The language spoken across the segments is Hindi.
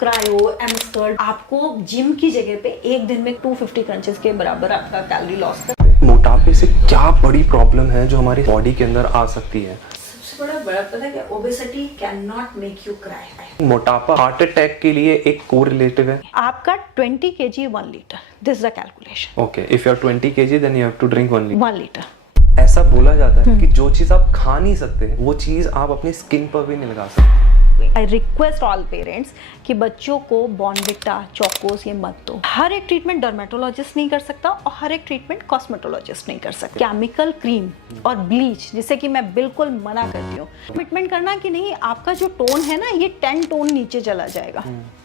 क्रायो, एमस्कर्ड आपको जिम की जगह पे एक दिन में 250 क्रंचेस के बराबर आपका कैलोरी लॉस कर। मोटापे से क्या बड़ी प्रॉब्लम है जो हमारी बॉडी के अंदर आ सकती है? सबसे बड़ा पता है कि obesity can not make you cry. मोटापा हार्ट अटैक के लिए एक कोरिलेटिव है। आपका 20 kg 1 litre, this is the calculation. Okay, if you are 20 kg then you have to drink 1 litre. ऐसा बोला जाता है कि जो चीज आप खा नहीं सकते वो चीज आप अपनी स्किन पर भी नहीं लगा सकते। आई रिक्वेस्ट ऑल पेरेंट्स कि बच्चों को बॉर्नविटा, चोकोस ये मत दो। हर एक ट्रीटमेंट डर्मेटोलॉजिस्ट नहीं कर सकता और हर एक ट्रीटमेंट कॉस्मेटोलॉजिस्ट नहीं कर सकता। केमिकल क्रीम और ब्लीच जिसे कि मैं बिल्कुल मना करती हूँ। कमिटमेंट करना कि नहीं आपका जो टोन है ना ये 10 टोन नीचे चला जाएगा,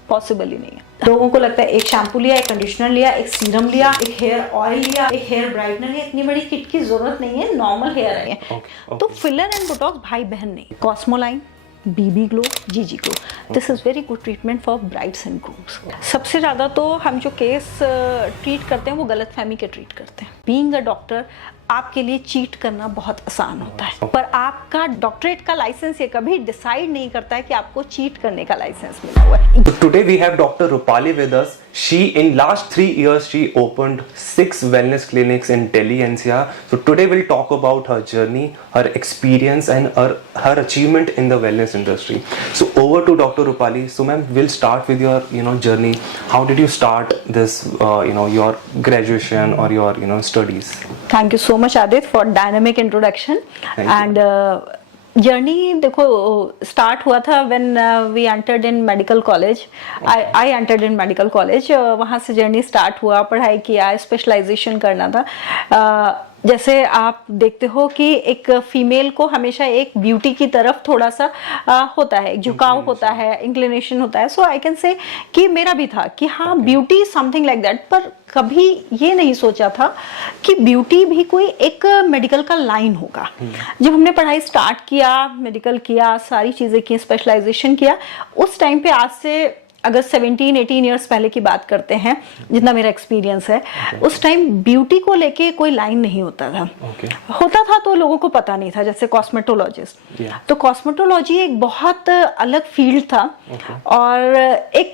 पॉसिबल ही नहीं है। लोगों को लगता है एक शैम्पू लिया, एक कंडीशनर लिया, एक सीरम लिया, एक हेयर ऑयल लिया, एक हेयर ब्राइटनर है, इतनी बड़ी किट की जरूरत नहीं है, नॉर्मल हेयर है। तो फिलर एंड बोटॉक्स भाई बहन नहीं। कॉस्मोलाइन, बीबी ग्लो, जीजी glow, this is very good treatment for brides and grooms. सबसे ज्यादा तो हम जो केस ट्रीट करते हैं वो गलतफहमी के ट्रीट करते हैं। बीइंग अ डॉक्टर आपके लिए चीट करना बहुत आसान होता है, पर आपका डॉक्टरेट का लाइसेंस ये कभी डिसाइड नहीं करता है कि आपको चीट करने का लाइसेंस मिला हुआ है। So today we have Dr. Rupali with us. She in last 3 years she opened 6 wellness clinics in Delhi NCR. So today we'll talk about her journey, her experience and her achievement in the wellness industry. So over to Dr. Rupali. So ma'am, we'll start with your journey. How did you start this your graduation or your studies? Thank you so much Adit for dynamic introduction. And journey देखो स्टार्ट हुआ था when we entered in medical college. I entered in medical college. वहाँ से जर्नी स्टार्ट हुआ, पढ़ाई किया, स्पेशलाइजेशन करना था। जैसे आप देखते हो कि एक फीमेल को हमेशा एक ब्यूटी की तरफ थोड़ा सा होता है, झुकाव होता है, इंक्लिनेशन होता है। सो आई कैन से कि मेरा भी था कि हाँ ब्यूटी समथिंग लाइक दैट, पर कभी ये नहीं सोचा था कि ब्यूटी भी कोई एक मेडिकल का लाइन होगा। जब हमने पढ़ाई स्टार्ट किया, मेडिकल किया, सारी चीज़ें की, स्पेशलाइजेशन किया, उस टाइम पे आज से अगर 17-18 ईयर्स पहले की बात करते हैं, जितना मेरा एक्सपीरियंस है, उस टाइम ब्यूटी को लेके कोई लाइन नहीं होता था। होता था तो लोगों को पता नहीं था, जैसे कॉस्मेटोलॉजिस्ट। तो कॉस्मेटोलॉजी एक बहुत अलग फील्ड था। और एक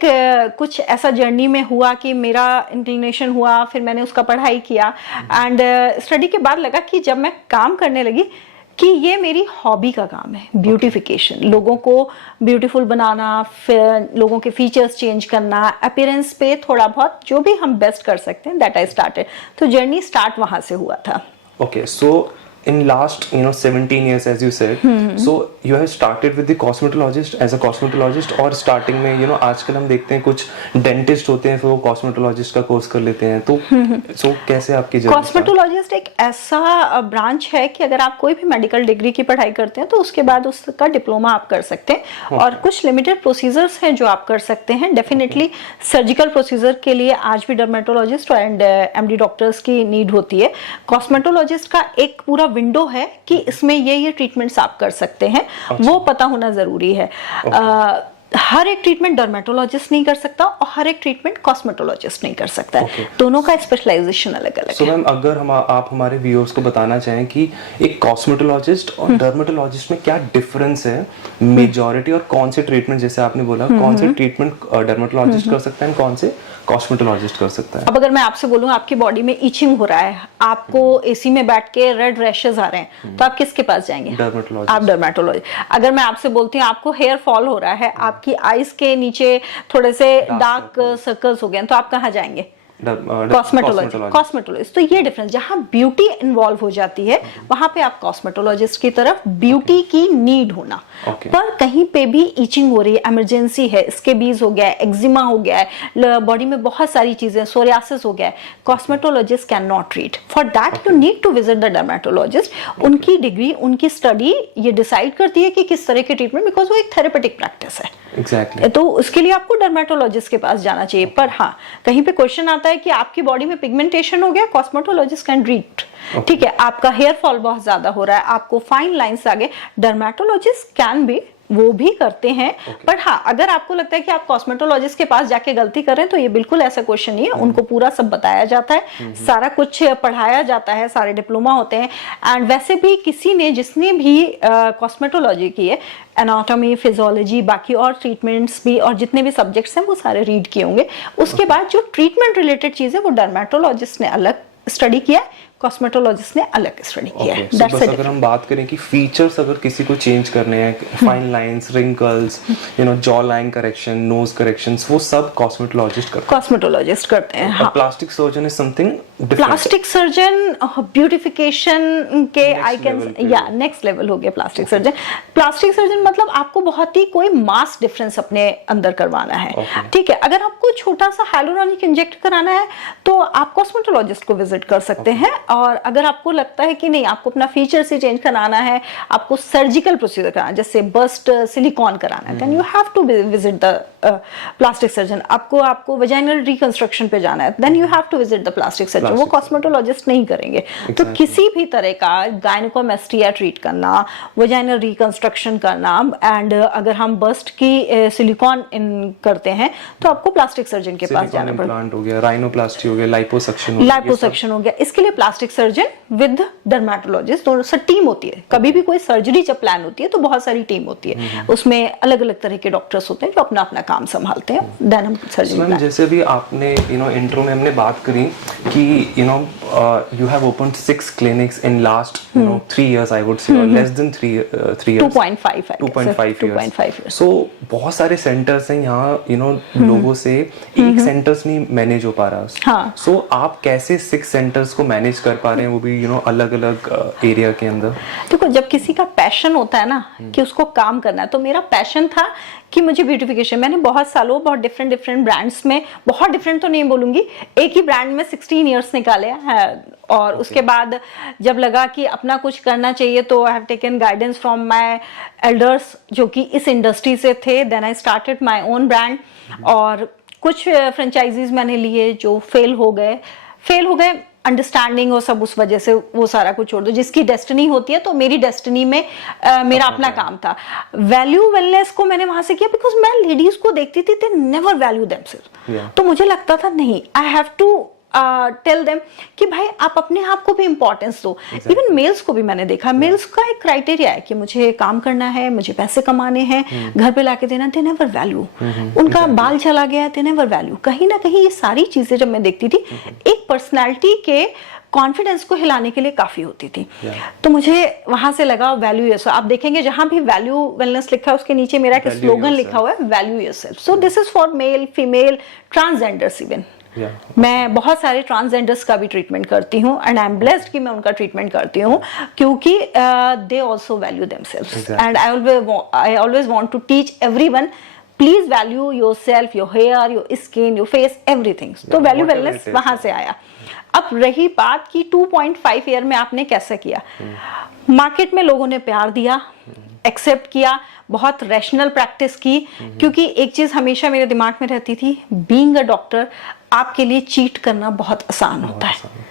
कुछ ऐसा जर्नी में हुआ कि मेरा इंक्लिनेशन हुआ, फिर मैंने उसका पढ़ाई किया एंड स्टडी के बाद लगा कि जब मैं काम करने लगी कि ये मेरी हॉबी का काम है, ब्यूटिफिकेशन, लोगों को ब्यूटीफुल बनाना, फिर लोगों के फीचर्स चेंज करना, अपीयरेंस पे थोड़ा बहुत जो भी हम बेस्ट कर सकते हैं, दैट आई स्टार्टेड। तो जर्नी स्टार्ट वहां से हुआ था। Okay, so in last 17 years as you said, so you have started with the cosmetologist as a cosmetologist, और starting में आजकल हम देखते हैं कुछ डेंटिस्ट होते हैं फिर वो कॉस्मेटोलॉजिस्ट का कोर्स कर लेते हैं। तो so कैसे आपकी जर्नी? कॉस्मेटोलॉजिस्ट एक ऐसा ब्रांच है कि अगर आप कोई भी मेडिकल डिग्री की पढ़ाई करते हैं तो उसके बाद उसका डिप्लोमा आप कर सकते हैं। और कुछ लिमिटेड प्रोसीजर्स हैं जो आप कर सकते हैं। डेफिनेटली सर्जिकल प्रोसीजर के लिए आज भी डर्मेटोलॉजिस्ट एंड एमडी डॉक्टर्स की नीड होती है। कॉस्मेटोलॉजिस्ट का एक पूरा विंडो है कि इसमें ये ट्रीटमेंट्स आप कर सकते हैं, वो पता होना जरूरी है। हर एक ट्रीटमेंट डर्मेटोलॉजिस्ट नहीं कर सकता और हर एक ट्रीटमेंट कॉस्मेटोलॉजिस्ट नहीं कर सकता है। दोनों का स्पेशलाइजेशन अलग अलग है। मैम अगर आप हमारे व्यूअर्स को बताना चाहें कि एक कॉस्मेटोलॉजिस्ट और डर्मेटोलॉजिस्ट में क्या डिफरेंस है, मेजॉरिटी और कौन से ट्रीटमेंट, जैसे आपने बोला कौन से ट्रीटमेंट डर्मेटोलॉजिस्ट कर सकता है, कौन से कॉस्मेटोलॉजिस्ट कर सकता है? अब अगर मैं आपसे बोलूं आपकी बॉडी में इचिंग हो रहा है, आपको एसी में बैठ के रेड रैशेस आ रहे हैं, तो आप किसके पास जाएंगे? डर्मेटोलॉजिस्ट। आप डर्मेटोलॉजिस्ट। अगर मैं आपसे बोलती हूँ आपको हेयर फॉल हो रहा है, आपकी आईज के नीचे थोड़े से डार्क सर्कल्स हो गए हैं, तो आप कहाँ जाएंगे? कॉस्मेटोलॉजिस्ट। तो ये डिफरेंस, जहां ब्यूटी इन्वॉल्व हो जाती है वहां पे आप कॉस्मेटोलॉजिस्ट की तरफ, ब्यूटी की नीड होना। पर कहीं पे भी ईचिंग हो रही है, इमरजेंसी है, स्केबीज हो गया है, एक्जिमा हो गया है, बॉडी में बहुत सारी चीजें, सोरियासिस हो गया है, cosmetologist can not treat. For that you need to visit the dermatologist. उनकी डिग्री, उनकी स्टडी ये डिसाइड करती है कि किस तरह के ट्रीटमेंट, बिकॉज वो एक थेरेपेटिक प्रैक्टिस है। Exactly. तो उसके लिए आपको डर्मेटोलॉजिस्ट के पास जाना चाहिए। पर हाँ, कहीं पे क्वेश्चन आता है कि आपकी बॉडी में पिगमेंटेशन हो गया, कॉस्मेटोलॉजिस्ट कैन ट्रीट। ठीक है, आपका हेयर फॉल बहुत ज्यादा हो रहा है, आपको फाइन लाइंस आ गए, डर्मेटोलॉजिस्ट कैन बी वो भी करते हैं। बट हाँ, अगर आपको लगता है कि आप कॉस्मेटोलॉजिस्ट के पास जाके गलती कर रहे हैं तो ये बिल्कुल ऐसा क्वेश्चन नहीं है। उनको पूरा सब बताया जाता है, सारा कुछ पढ़ाया जाता है, सारे डिप्लोमा होते हैं। एंड वैसे भी किसी ने जिसने भी कॉस्मेटोलॉजी की है, एनाटॉमी, फिजियोलॉजी, बाकी और ट्रीटमेंट्स भी और जितने भी सब्जेक्ट्स हैं वो सारे रीड किए होंगे। उसके बाद जो ट्रीटमेंट रिलेटेड चीज़ है वो डर्मेटोलॉजिस्ट ने अलग स्टडी किया है, कॉस्मेटोलॉजिस्ट ने अलग स्टडी किया है। बस अगर हम बात करें कि फीचर्स अगर किसी को चेंज करने हैं, fine lines, wrinkles, jaw line correction, nose corrections, वो सब कॉस्मेटोलॉजिस्ट करते हैं। हाँ। Plastic surgeon is something different. Plastic surgeon beautification के आई कैन या नेक्स्ट लेवल हो गया प्लास्टिक सर्जन। प्लास्टिक सर्जन मतलब आपको बहुत ही कोई मास डिफरेंस अपने अंदर करवाना है, ठीक है। अगर आपको छोटा सा हाइलुरोनिक इंजेक्ट कराना है तो आप कॉस्मेटोलॉजिस्ट को विजिट कर सकते हैं। और अगर आपको लगता है कि नहीं, आपको अपना फीचर से चेंज कराना है, आपको सर्जिकल प्रोसीजर कराना है, जैसे बस्ट सिलिकॉन कराना है, then you have to visit the plastic surgeon. आपको वजाइनल रिकंस्ट्रक्शन पे जाना है, then you have to visit the plastic surgeon. वो कॉस्मेटोलॉजिस्ट नहीं करेंगे। तो किसी भी तरह का गायनेकोमेस्टिया ट्रीट करना, वजाइनल रिकंस्ट्रक्शन करना, एंड अगर हम बस्ट की सिलिकॉन इन करते हैं तो आपको प्लास्टिक सर्जन के पास जाना पड़ेगा। हो गया, राइनोप्लास्टी हो गया, लाइपोसक्शन हो गया। इसके लिए प्लास्टिक सर्जन विद डर्मेटोलॉजिस्ट दोनों से टीम होती है। कभी भी कोई सर्जरी जब प्लान होती है तो बहुत सारी टीम होती है, उसमें अलग अलग तरह के डॉक्टर्स होते हैं जो अपना अपना काम संभालते हैं। देन हम सर्जरी प्लान। जैसे भी आपने इंट्रो में हमने बात करी कि you have opened 6 clinics in last 3 years, I would say, or less than 3 years, 2.5 years. So बहुत सारे सेंटर्स हैं यहाँ, लोगों से एक सेंटर्स नहीं मैनेज हो पा रहा। हाँ. So आप कैसे 6 सेंटर्स को मैनेज कर पा रहे हैं, वो भी अलग अलग एरिया के अंदर? देखो, जब किसी का पैशन होता है ना कि उसको काम करना है, तो मेरा पैशन था कि मुझे ब्यूटिफिकेशन, मैंने बहुत सालों बहुत डिफरेंट ब्रांड्स में, बहुत डिफरेंट तो नहीं बोलूंगी, एक ही ब्रांड में 16 इयर्स निकाले हैं। और उसके बाद जब लगा कि अपना कुछ करना चाहिए तो I have taken guidance from my elders जो कि इस इंडस्ट्री से थे। Then I started my own brand और कुछ फ्रेंचाइजीज मैंने लिए जो फेल हो गए अंडरस्टैंडिंग और सब, उस वजह से वो सारा कुछ छोड़ दो। जिसकी डेस्टिनी होती है, तो मेरी डेस्टिनी में मेरा अपना काम था। वैल्यू वेलनेस को मैंने वहां से किया बिकॉज मैं लेडीज को देखती थी, दे नेवर वैल्यू देमसेल्फ। तो मुझे लगता था नहीं, I have to tell them कि भाई आप अपने आप को भी इंपॉर्टेंस दो। इवन मेल्स को भी मैंने देखा, मेल्स का एक क्राइटेरिया है कि मुझे काम करना है, मुझे पैसे कमाने हैं, घर पे लाके देना, दे नेवर वैल्यू। उनका बाल चला गया, दे नेवर वैल्यू। कहीं ना कहीं ये सारी चीजें जब मैं देखती थी, एक पर्सनैलिटी के कॉन्फिडेंस को हिलाने के लिए काफी होती थी। तो मुझे वहां से लगा वैल्यू योरसेल्फ। आप देखेंगे जहां भी वैल्यू वेलनेस लिखा है उसके नीचे मेरा एक स्लोगन लिखा हुआ है, value yourself. So this is for male, female, transgenders even. मैं बहुत सारे ट्रांसजेंडर्स का भी ट्रीटमेंट करती हूँ एंड आई एम ब्लेस्ड कि मैं उनका ट्रीटमेंट करती हूँ क्योंकि they also value themselves. And I always want to teach everyone, please value yourself, your hair, your skin, your face, everything. तो वैल्यू वेलनेस वहां से आया। अब रही बात कि 2.5 ईयर में आपने कैसे किया। मार्केट में लोगों ने प्यार दिया, एक्सेप्ट किया, बहुत रैशनल प्रैक्टिस की, क्योंकि एक चीज हमेशा मेरे दिमाग में रहती थी, बीइंग अ डॉक्टर आपके लिए चीट करना बहुत आसान होता है।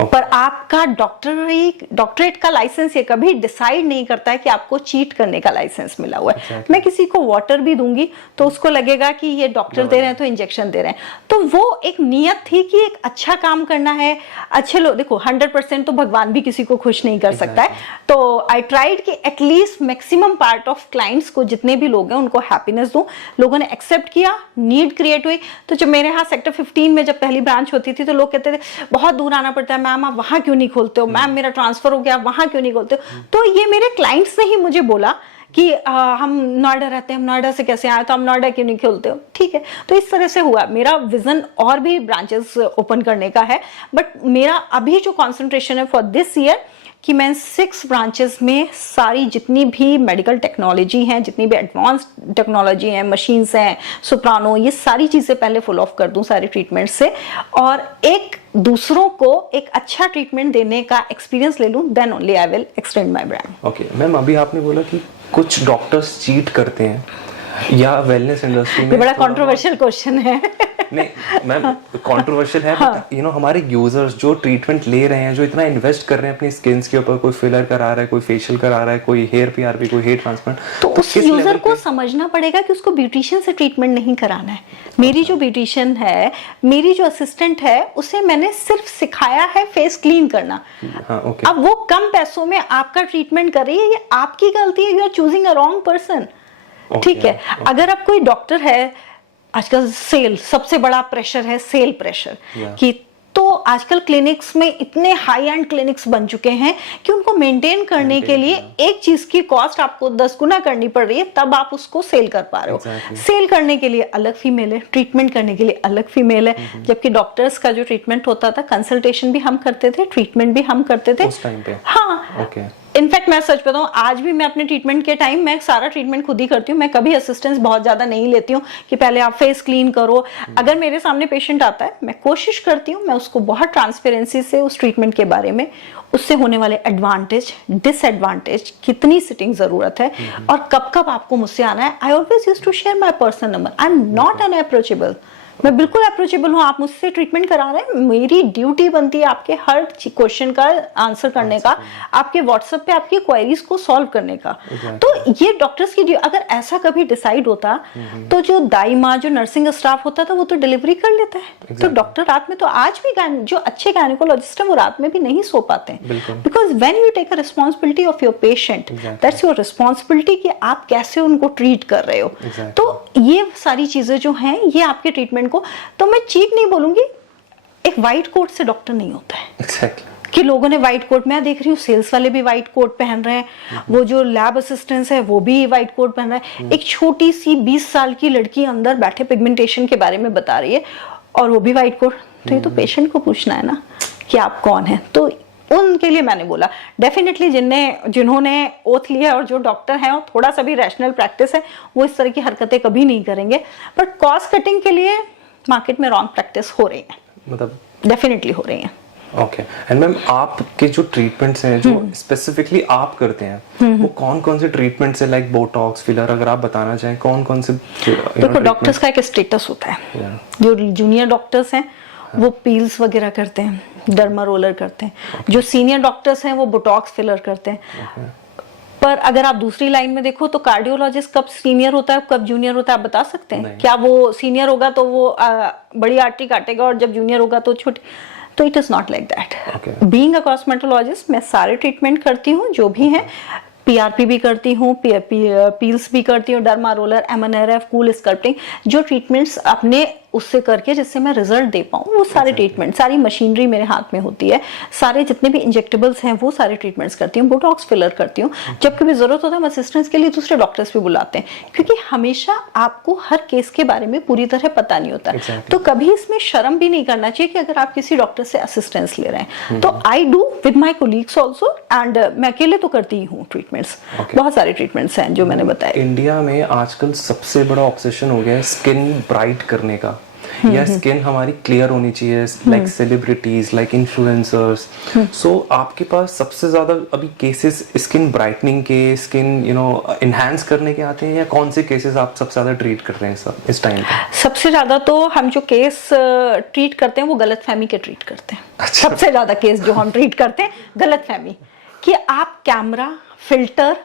पर आपका डॉक्टरेट का लाइसेंस ये कभी डिसाइड नहीं करता है कि आपको चीट करने का लाइसेंस मिला हुआ है। मैं किसी को वाटर भी दूंगी तो उसको लगेगा कि ये डॉक्टर दे रहे हैं तो इंजेक्शन दे रहे हैं। तो वो एक नियत थी कि एक अच्छा काम करना है, अच्छे लोग। देखो 100% तो भगवान भी किसी को खुश नहीं कर सकता है। तो आई ट्राइड कि at least maximum part of clients को, जितने भी लोग हैं उनको हैप्पीनेस दूं। लोगों ने एक्सेप्ट किया, नीड क्रिएट हुई। तो जब मेरे यहाँ सेक्टर 15 में जब पहली ब्रांच होती थी तो लोग कहते थे बहुत दूर आना पड़ता है, मैम आप वहां क्यों नहीं खोलते हो, मैम मेरा ट्रांसफर हो गया, वहां क्यों नहीं खोलते हो। तो ये मेरे क्लाइंट्स ने ही मुझे बोला कि हम नोएडा रहते हैं, हम नोएडा से कैसे आए, तो हम नोएडा क्यों नहीं खोलते हो। ठीक है, तो इस तरह से हुआ। मेरा विजन और भी ब्रांचेस ओपन करने का है, बट मेरा अभी जो कॉन्सेंट्रेशन है फॉर दिस ईयर कि मैं 6 ब्रांचेस में सारी जितनी भी मेडिकल टेक्नोलॉजी हैं, जितनी भी एडवांस टेक्नोलॉजी हैं, मशीन्स हैं, सोप्रानो, ये सारी चीजें पहले फुल ऑफ कर दूं सारे ट्रीटमेंट से, और एक दूसरों को एक अच्छा ट्रीटमेंट देने का एक्सपीरियंस ले लूं, then only I will extend my brand. Okay ma'am, अभी आपने बोला कि कुछ डॉक्टर्स चीट करते हैं, या वेलनेस इंडस्ट्री में ये बड़ा कंट्रोवर्शियल क्वेश्चन है। नहीं मैम, कंट्रोवर्शियल है, बट यू नो हमारे यूजर्स जो ट्रीटमेंट ले रहे हैं, जो इतना इन्वेस्ट कर रहे हैं अपनी स्किन के ऊपर, कोई फिलर करा रहा है, कोई फेशियल करा रहा है, कोई हेयर पीआरपी, कोई हेयर ट्रांसप्लांट, तो उस यूजर को समझना पड़ेगा कि उसको ब्यूटिशियन से ट्रीटमेंट नहीं कराना है। मेरी जो ब्यूटिशियन है, मेरी जो असिस्टेंट है, उसे मैंने सिर्फ सिखाया है फेस क्लीन करना। हाँ, okay. अब वो कम पैसों में आपका ट्रीटमेंट कर रही है, ये आपकी गलती है, you are choosing a wrong person. ठीक है, अगर आप कोई डॉक्टर है, आजकल सेल सबसे बड़ा प्रेशर है, सेल प्रेशर कि तो आजकल क्लिनिक्स में इतने हाई एंड क्लिनिक्स बन चुके हैं कि उनको मेंटेन करने के लिए एक चीज की कॉस्ट आपको 10 गुना करनी पड़ रही है, तब आप उसको सेल कर पा रहे हो। सेल करने के लिए अलग फीमेल है, ट्रीटमेंट करने के लिए अलग फीमेल है। जबकि डॉक्टर्स का जो ट्रीटमेंट होता था, कंसल्टेशन भी हम करते थे, ट्रीटमेंट भी हम करते थे उस टाइम पे। हाँ, इनफैक्ट मैं सच बताऊं, आज भी मैं अपने ट्रीटमेंट के टाइम मैं सारा ट्रीटमेंट खुद ही करती हूँ। मैं कभी असिस्टेंस बहुत ज्यादा नहीं लेती हूँ कि पहले आप फेस क्लीन करो। अगर मेरे सामने पेशेंट आता है, मैं कोशिश करती हूँ मैं उसको बहुत ट्रांसपेरेंसी से उस ट्रीटमेंट के बारे में, उससे होने वाले एडवांटेज, डिसएडवांटेज, कितनी सिटिंग जरूरत है और कब कब आपको मुझसे आना है। I always used to share my personal number. I am not unapproachable, मैं बिल्कुल अप्रोचेबल हूँ। आप मुझसे ट्रीटमेंट करा रहे हैं, मेरी ड्यूटी बनती है आपके हर क्वेश्चन का आंसर करने का, आपके व्हाट्सएप पे आपकी क्वेरीज को सॉल्व करने का। तो ये डॉक्टर्स की अगर ऐसा कभी डिसाइड होता तो जो दाई माँ, जो नर्सिंग स्टाफ होता था, वो तो डिलीवरी कर लेता है। तो डॉक्टर रात में, तो आज भी जो अच्छे गायनेकोलॉजिस्ट हैं वो रात में भी नहीं सो पाते हैं, because when you take a responsibility of your patient, that's your responsibility कि आप कैसे उनको ट्रीट कर रहे हो। तो ये सारी चीजें जो हैं, ये आपके ट्रीटमेंट को, तो मैं चीप नहीं बोलूंगी, एक व्हाइट कोट से डॉक्टर नहीं होता है। Exactly. कि लोगों ने व्हाइट कोट, मैं देख रही हूँ सेल्स वाले भी व्हाइट कोट पहन रहे हैं, वो जो लैब असिस्टेंट्स है वो भी व्हाइट कोट पहन रहे हैं। एक छोटी सी 20 साल की लड़की अंदर बैठे पिगमेंटेशन के बारे में बता रही है और वो भी व्हाइट कोट। तो ये तो पेशेंट को पूछना है ना कि आप कौन है। तो उनके लिए मैंने बोला डेफिनेटली जिन्होंने ओथ लिया और जो डॉक्टर हैं और थोड़ा सा भी रैशनल प्रैक्टिस है, वो इस तरह की हरकतें कभी नहीं करेंगे। बट कॉस्ट कटिंग के लिए मार्केट में रॉन्ग प्रैक्टिस हो रही है, मतलब डेफिनेटली हो रही है। ओके, एंड मैम आपके जो ट्रीटमेंट्स हैं जो स्पेसिफिकली आप करते हैं, वो कौन कौन से ट्रीटमेंट्स है, लाइक बोटॉक्स, फिलर, अगर आप बताना चाहें कौन कौन से? देखो, डॉक्टर्स का एक स्टेटस होता है। जो जूनियर डॉक्टर्स हैं वो पील्स वगैरह करते हैं, डर्मा रोलर करते हैं। जो सीनियर डॉक्टर्स हैं वो बोटॉक्स, फिलर करते हैं। पर अगर आप दूसरी लाइन में देखो तो कार्डियोलॉजिस्ट कब सीनियर होता है, कब जूनियर होता है, आप बता सकते हैं? क्या वो सीनियर होगा तो वो बड़ी आर्टरी काटेगा और जब जूनियर होगा तो छोटी? तो it is not like that. Being a cosmetologist, मैं सारे ट्रीटमेंट करती हूँ जो भी हैं। पीआरपी भी करती हूँ, पील्स भी करती हूँ, derma roller, MNRF, cool sculpting, जो ट्रीटमेंट्स अपने उससे करके जिससे मैं रिजल्ट दे पाऊँ, वो सारे ट्रीटमेंट, सारी मशीनरी मेरे हाथ में होती है। सारे जितने भी इंजेक्टेबल्स हैं वो सारे ट्रीटमेंट्स करती हूँ, बोटॉक्स, फिलर करती हूँ। जब कभी जरूरत होता है हम असिस्टेंट्स के लिए दूसरे डॉक्टर्स भी बुलाते हैं, क्योंकि हमेशा आपको हर केस के बारे में पूरी तरह पता नहीं होता। तो कभी इसमें शर्म भी नहीं करना चाहिए कि अगर आप किसी डॉक्टर से असिस्टेंस ले रहे हैं। तो I do with my colleagues also, and मैं अकेले तो करती ही हूँ ट्रीटमेंट्स। बहुत सारे ट्रीटमेंट्स हैं जो मैंने बताया। इंडिया में आजकल सबसे बड़ा ऑब्सेशन हो गया है स्किन ब्राइट करने का, या स्किन हमारी क्लियर होनी चाहिए, लाइक सेलिब्रिटीज, लाइक इन्फ्लुएंसर्स। सो आपके पास सबसे ज्यादा अभी केसेस स्किन ब्राइटनिंग के, स्किन इनहैंस करने के आते हैं, या कौन से केसेस आप सबसे ज्यादा ट्रीट कर रहे हैं सर इस टाइम पे? सबसे ज्यादा तो हम जो केस ट्रीट करते हैं वो गलतफहमी के ट्रीट करते हैं। अच्छा। सबसे ज्यादा केस जो हम ट्रीट करते हैं गलतफहमी, कि आप कैमरा, फिल्टर,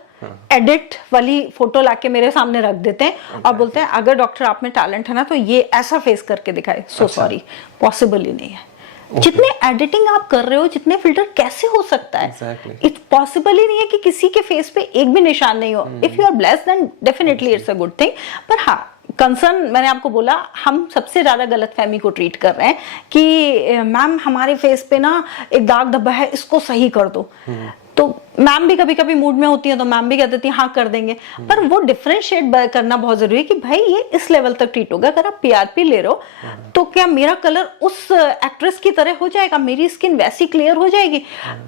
एडिट वाली फोटो लाके मेरे सामने रख देते हैं और बोलते हैं अगर डॉक्टर आप में टैलेंट है ना तो ये ऐसा फेस करके दिखाए। सो सॉरी, पॉसिबल ही नहीं है। जितने एडिटिंग आप कर रहे हो, जितने फिल्टर, कैसे हो सकता है? इट्स पॉसिबल ही नहीं है कि किसी के फेस पे एक भी निशान नहीं हो। If you are blessed then definitely it's a good thing. पर हाँ, कंसर्न मैंने आपको बोला, हम सबसे ज्यादा गलतफहमी को ट्रीट कर रहे हैं कि मैम हमारे फेस पे ना एक दाग धब्बा है, इसको सही कर दो। तो मैम भी कभी कभी मूड में होती है तो मैम भी कह देती है हाँ कर देंगे। पर वो डिफरेंशिएट करना बहुत जरूरी है कि भाई ये इस लेवल तक ट्रीट होगा। अगर आप पीआरपी ले रहे हो तो क्या मेरा कलर उस एक्ट्रेस की तरह हो जाएगा, मेरी स्किन वैसी क्लियर हो जाएगी?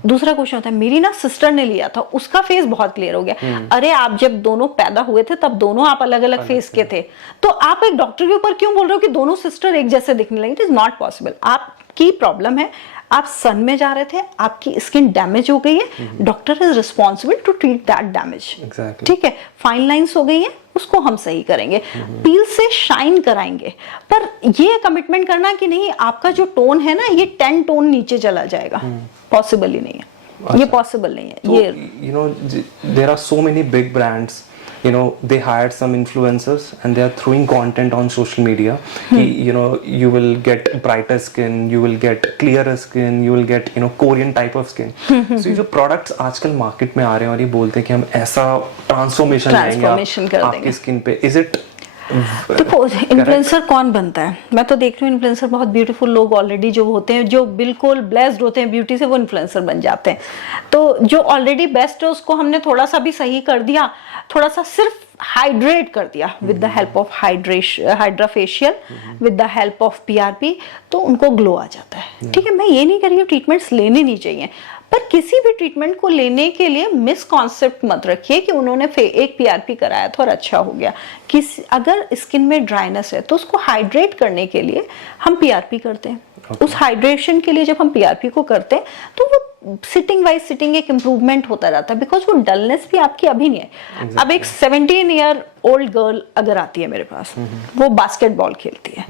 दूसरा क्वेश्चन होता है, मेरी ना सिस्टर ने लिया था, उसका फेस बहुत क्लियर हो गया। अरे आप जब दोनों पैदा हुए थे तब दोनों आप अलग अलग फेस के थे, तो आप एक डॉक्टर के ऊपर क्यों बोल रहे हो कि दोनों सिस्टर एक जैसे दिखने लगे? It is not possible. आपकी प्रॉब्लम है, आप सन में जा रहे थे, आपकी स्किन डैमेज हो गई है, doctor is responsible to treat that damage. ठीक है, फाइन लाइंस हो गई है, उसको हम सही करेंगे, पील से शाइन कराएंगे। पर ये कमिटमेंट करना कि नहीं आपका जो टोन है ना ये 10 टोन नीचे चला जाएगा, पॉसिबल ही नहीं है, ये पॉसिबल नहीं है। तो, ये you know, there are so many big brands, you know, they hired some influencers and they are throwing content on social media कि, you know, you will get brighter skin, you will get clearer skin, you will get, you know, Korean type of skin. So ये जो products आजकल मार्केट में आ रहे हैं और ये बोलते हैं कि हम ऐसा ट्रांसफॉर्मेशन लाएंगे आपकी स्किन पे, is it देखो इन्फ्लुएंसर कौन बनता है, मैं तो देख रही हूँ इन्फ्लुएंसर बहुत ब्यूटीफुल लोग ऑलरेडी जो होते हैं, जो बिल्कुल ब्लेस्ड होते हैं ब्यूटी से, वो इन्फ्लुएंसर बन जाते हैं। तो जो ऑलरेडी बेस्ट है उसको हमने थोड़ा सा भी सही कर दिया, थोड़ा सा सिर्फ हाइड्रेट कर दिया with the help of hydra facial, with the help of PRP, तो उनको ग्लो आ जाता है। ठीक है, मैं ये नहीं कर रही हूँ ट्रीटमेंट्स लेने नहीं चाहिए, पर किसी भी ट्रीटमेंट को लेने के लिए मिसकॉन्सेप्ट मत रखिए कि उन्होंने एक पीआरपी कराया था और अच्छा हो गया। अगर स्किन में ड्राइनेस है तो उसको हाइड्रेट करने के लिए हम पीआरपी करते हैं। उस हाइड्रेशन के लिए जब हम पीआरपी को करते हैं तो वो सिटिंग वाइज सिटिंग एक इम्प्रूवमेंट होता रहता है, बिकॉज वो डलनेस भी आपकी अभी नहीं है। अब एक 17 ईयर ओल्ड गर्ल अगर आती है मेरे पास, वो बास्केटबॉल खेलती है,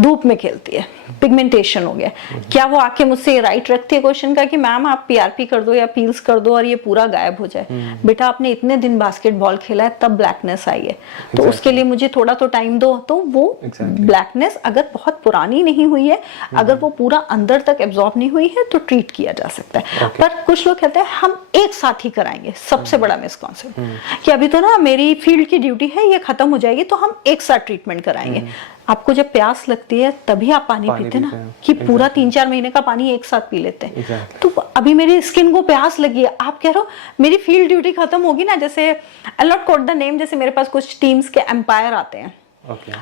धूप में खेलती है, पिगमेंटेशन हो गया, क्या वो आके मुझसे राइट रखती है क्वेश्चन का कि मैम आप पीआरपी कर दो या पील्स कर दो और ये पूरा गायब हो जाए? बेटा आपने इतने दिन बास्केटबॉल खेला है तब ब्लैकनेस आई है, तो उसके लिए मुझे थोड़ा तो टाइम दो। तो वो ब्लैकनेस अगर बहुत पुरानी नहीं हुई है, अगर वो पूरा अंदर तक एब्जॉर्ब नहीं हुई है तो ट्रीट किया जा सकता है। पर कुछ लोग कहते हैं हम एक साथ ही कराएंगे, सबसे बड़ा मिसकॉन्सेप्ट कि अभी तो ना मेरी फील्ड की ड्यूटी है, ये खत्म हो जाएगी तो हम एक साथ ट्रीटमेंट कराएंगे। आपको जब प्यास लगती है तभी आप पानी पीते ना, कि पूरा 3-4 महीने का पानी एक साथ पी लेते हैं। तो अभी मेरी स्किन को प्यास लगी है, आप कह रहे हो मेरी फील्ड ड्यूटी खत्म होगी ना, जैसे आई नॉट कोट द नेम, जैसे मेरे पास कुछ टीम्स के एम्पायर आते हैं,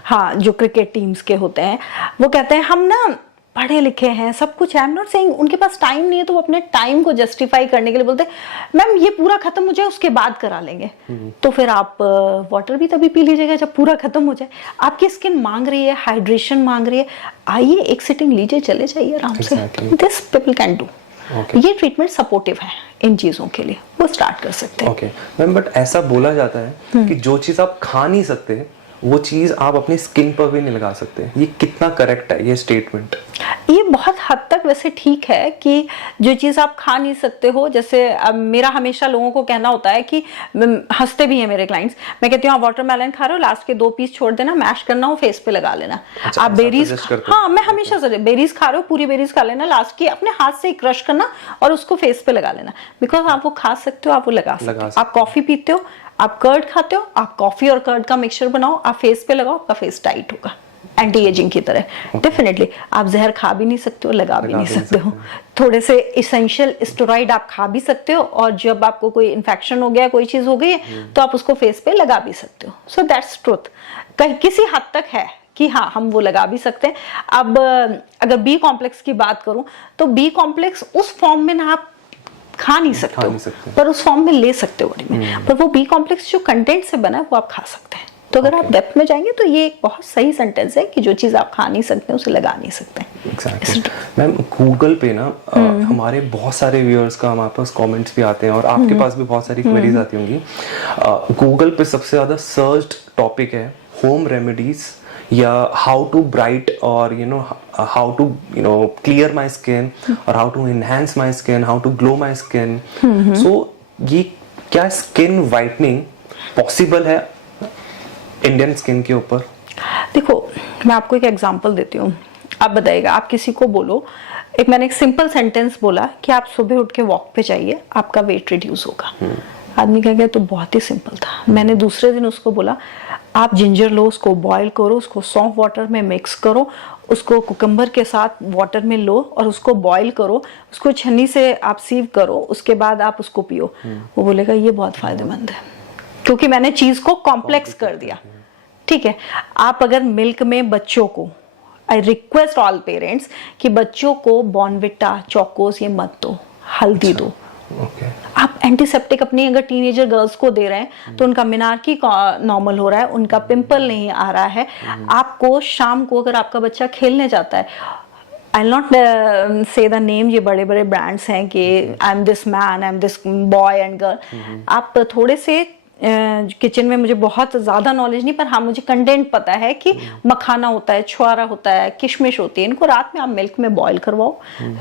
हाँ जो क्रिकेट टीम्स के होते हैं, वो कहते हैं हम ना पढ़े लिखे हैं, सब कुछ है, आई एम नॉट सेइंग उनके पास टाइम नहीं है, तो वो अपने टाइम को जस्टिफाई करने के लिए बोलते हैं मैम ये पूरा खत्म हो जाए उसके बाद करा लेंगे। तो फिर आप वाटर भी तभी पी लीजिएगा जब पूरा खत्म हो जाए। आपकी स्किन मांग रही है, हाइड्रेशन मांग रही है, आइए एक सिटिंग लीजिए, चले जाइए आराम से। This people can do. ये ट्रीटमेंट सपोर्टिव है इन चीजों के लिए, वो स्टार्ट कर सकते हैं। ओके मैम, बट ऐसा बोला जाता है कि जो चीज आप खा नहीं सकते वो चीज आप अपनी स्किन पर भी नहीं लगा सकते, ये कितना करेक्ट है ये स्टेटमेंट? ये बहुत हद तक वैसे ठीक है कि जो चीज़ आप खा नहीं सकते हो, जैसे मेरा हमेशा लोगों को कहना होता है कि हंसते भी हैं मेरे क्लाइंट्स, मैं कहती हूँ आप वाटरमेलन खा रहे हो, लास्ट के 2 पीस छोड़ देना, मैश करना हो फेस पे लगा लेना। अच्छा, आप बेरीज, हाँ मैं हमेशा से बेरीज खा रहे हो, पूरी बेरीज खा लेना, लास्ट की अपने हाथ से क्रश करना और उसको फेस पे लगा लेना, बिकॉज आप वो खा सकते हो, आप वो लगा सकते हो। आप कॉफी पीते हो, आप कर्ड खाते हो, आप कॉफी और कर्ड का मिक्सचर बनाओ, आप फेस पे लगाओ, आपका फेस टाइट होगा एंटी एजिंग की तरह। डेफिनेटली आप जहर खा भी नहीं सकते हो, लगा भी नहीं सकते हो। थोड़े से इसेंशियल स्टेरॉइड आप खा भी सकते हो, और जब आपको कोई इन्फेक्शन हो गया, कोई चीज हो गई है, तो आप उसको फेस पे लगा भी सकते हो। सो दैट्स ट्रुथ, किसी हद तक है कि हाँ हम वो लगा भी सकते हैं। अब अगर बी कॉम्प्लेक्स की बात करूं तो बी कॉम्प्लेक्स उस फॉर्म में ना आप खा नहीं सकते हो, पर उस फॉर्म में ले सकते हो बॉडी में, पर वो बी कॉम्प्लेक्स जो कंटेंट से बना है वो आप खा सकते हैं। तो अगर आप डेप्थ में जाएंगे तो ये एक बहुत सही सेंटेंस है कि जो चीज आप खा नहीं सकते उसे लगा नहीं सकते। Exactly. मैम गूगल पे ना हमारे बहुत सारे व्यूअर्स का हमारे पास कमेंट्स भी आते हैं और आपके पास भी बहुत सारी क्वेरीज आती होंगी। गूगल पे सबसे ज्यादा सर्च्ड टॉपिक है होम रेमेडीज या हाउ टू ब्राइट और how to clear my skin और how to enhance my skin, how to glow my skin. So ये क्या स्किन वाइटनिंग पॉसिबल है इंडियन स्किन के ऊपर? देखो मैं आपको एक एग्जांपल देती हूँ, आप बताइएगा, आप किसी को बोलो, मैंने एक सिंपल सेंटेंस बोला कि आप सुबह उठ के वॉक पे जाइए, आपका वेट रिड्यूस होगा। आदमी कह गया तो बहुत ही सिंपल था। मैंने दूसरे दिन उसको बोला आप जिंजर लो, उसको बॉईल करो, उसको सॉफ्ट वाटर में मिक्स करो, उसको कुकम्बर के साथ वाटर में लो और उसको बॉईल करो, उसको छन्नी से आप सीव करो, उसके बाद आप उसको पियो। वो बोलेगा ये बहुत फायदेमंद है, क्योंकि मैंने चीज को कॉम्प्लेक्स कर दिया। ठीक है, आप अगर मिल्क में बच्चों को, आई रिक्वेस्ट ऑल पेरेंट्स कि बच्चों को बॉर्नविटा, चोकोस ये मत दो, हल्दी दो। आप एंटीसेप्टिक अपनी अगर टीनेजर गर्ल्स को दे रहे हैं तो उनका मिनार्की नॉर्मल हो रहा है, उनका पिंपल नहीं आ रहा है। आपको शाम को अगर आपका बच्चा खेलने जाता है, I'll not say the name, ये बड़े बड़े ब्रांड्स हैं कि I'm this man, I'm this boy and girl. आप थोड़े से किचन में मुझे बहुत ज़्यादा नॉलेज नहीं, पर हाँ मुझे कंटेंट पता है कि मखाना होता है, छुआरा होता है, किशमिश होती है, इनको रात में आप मिल्क में बॉईल करवाओ,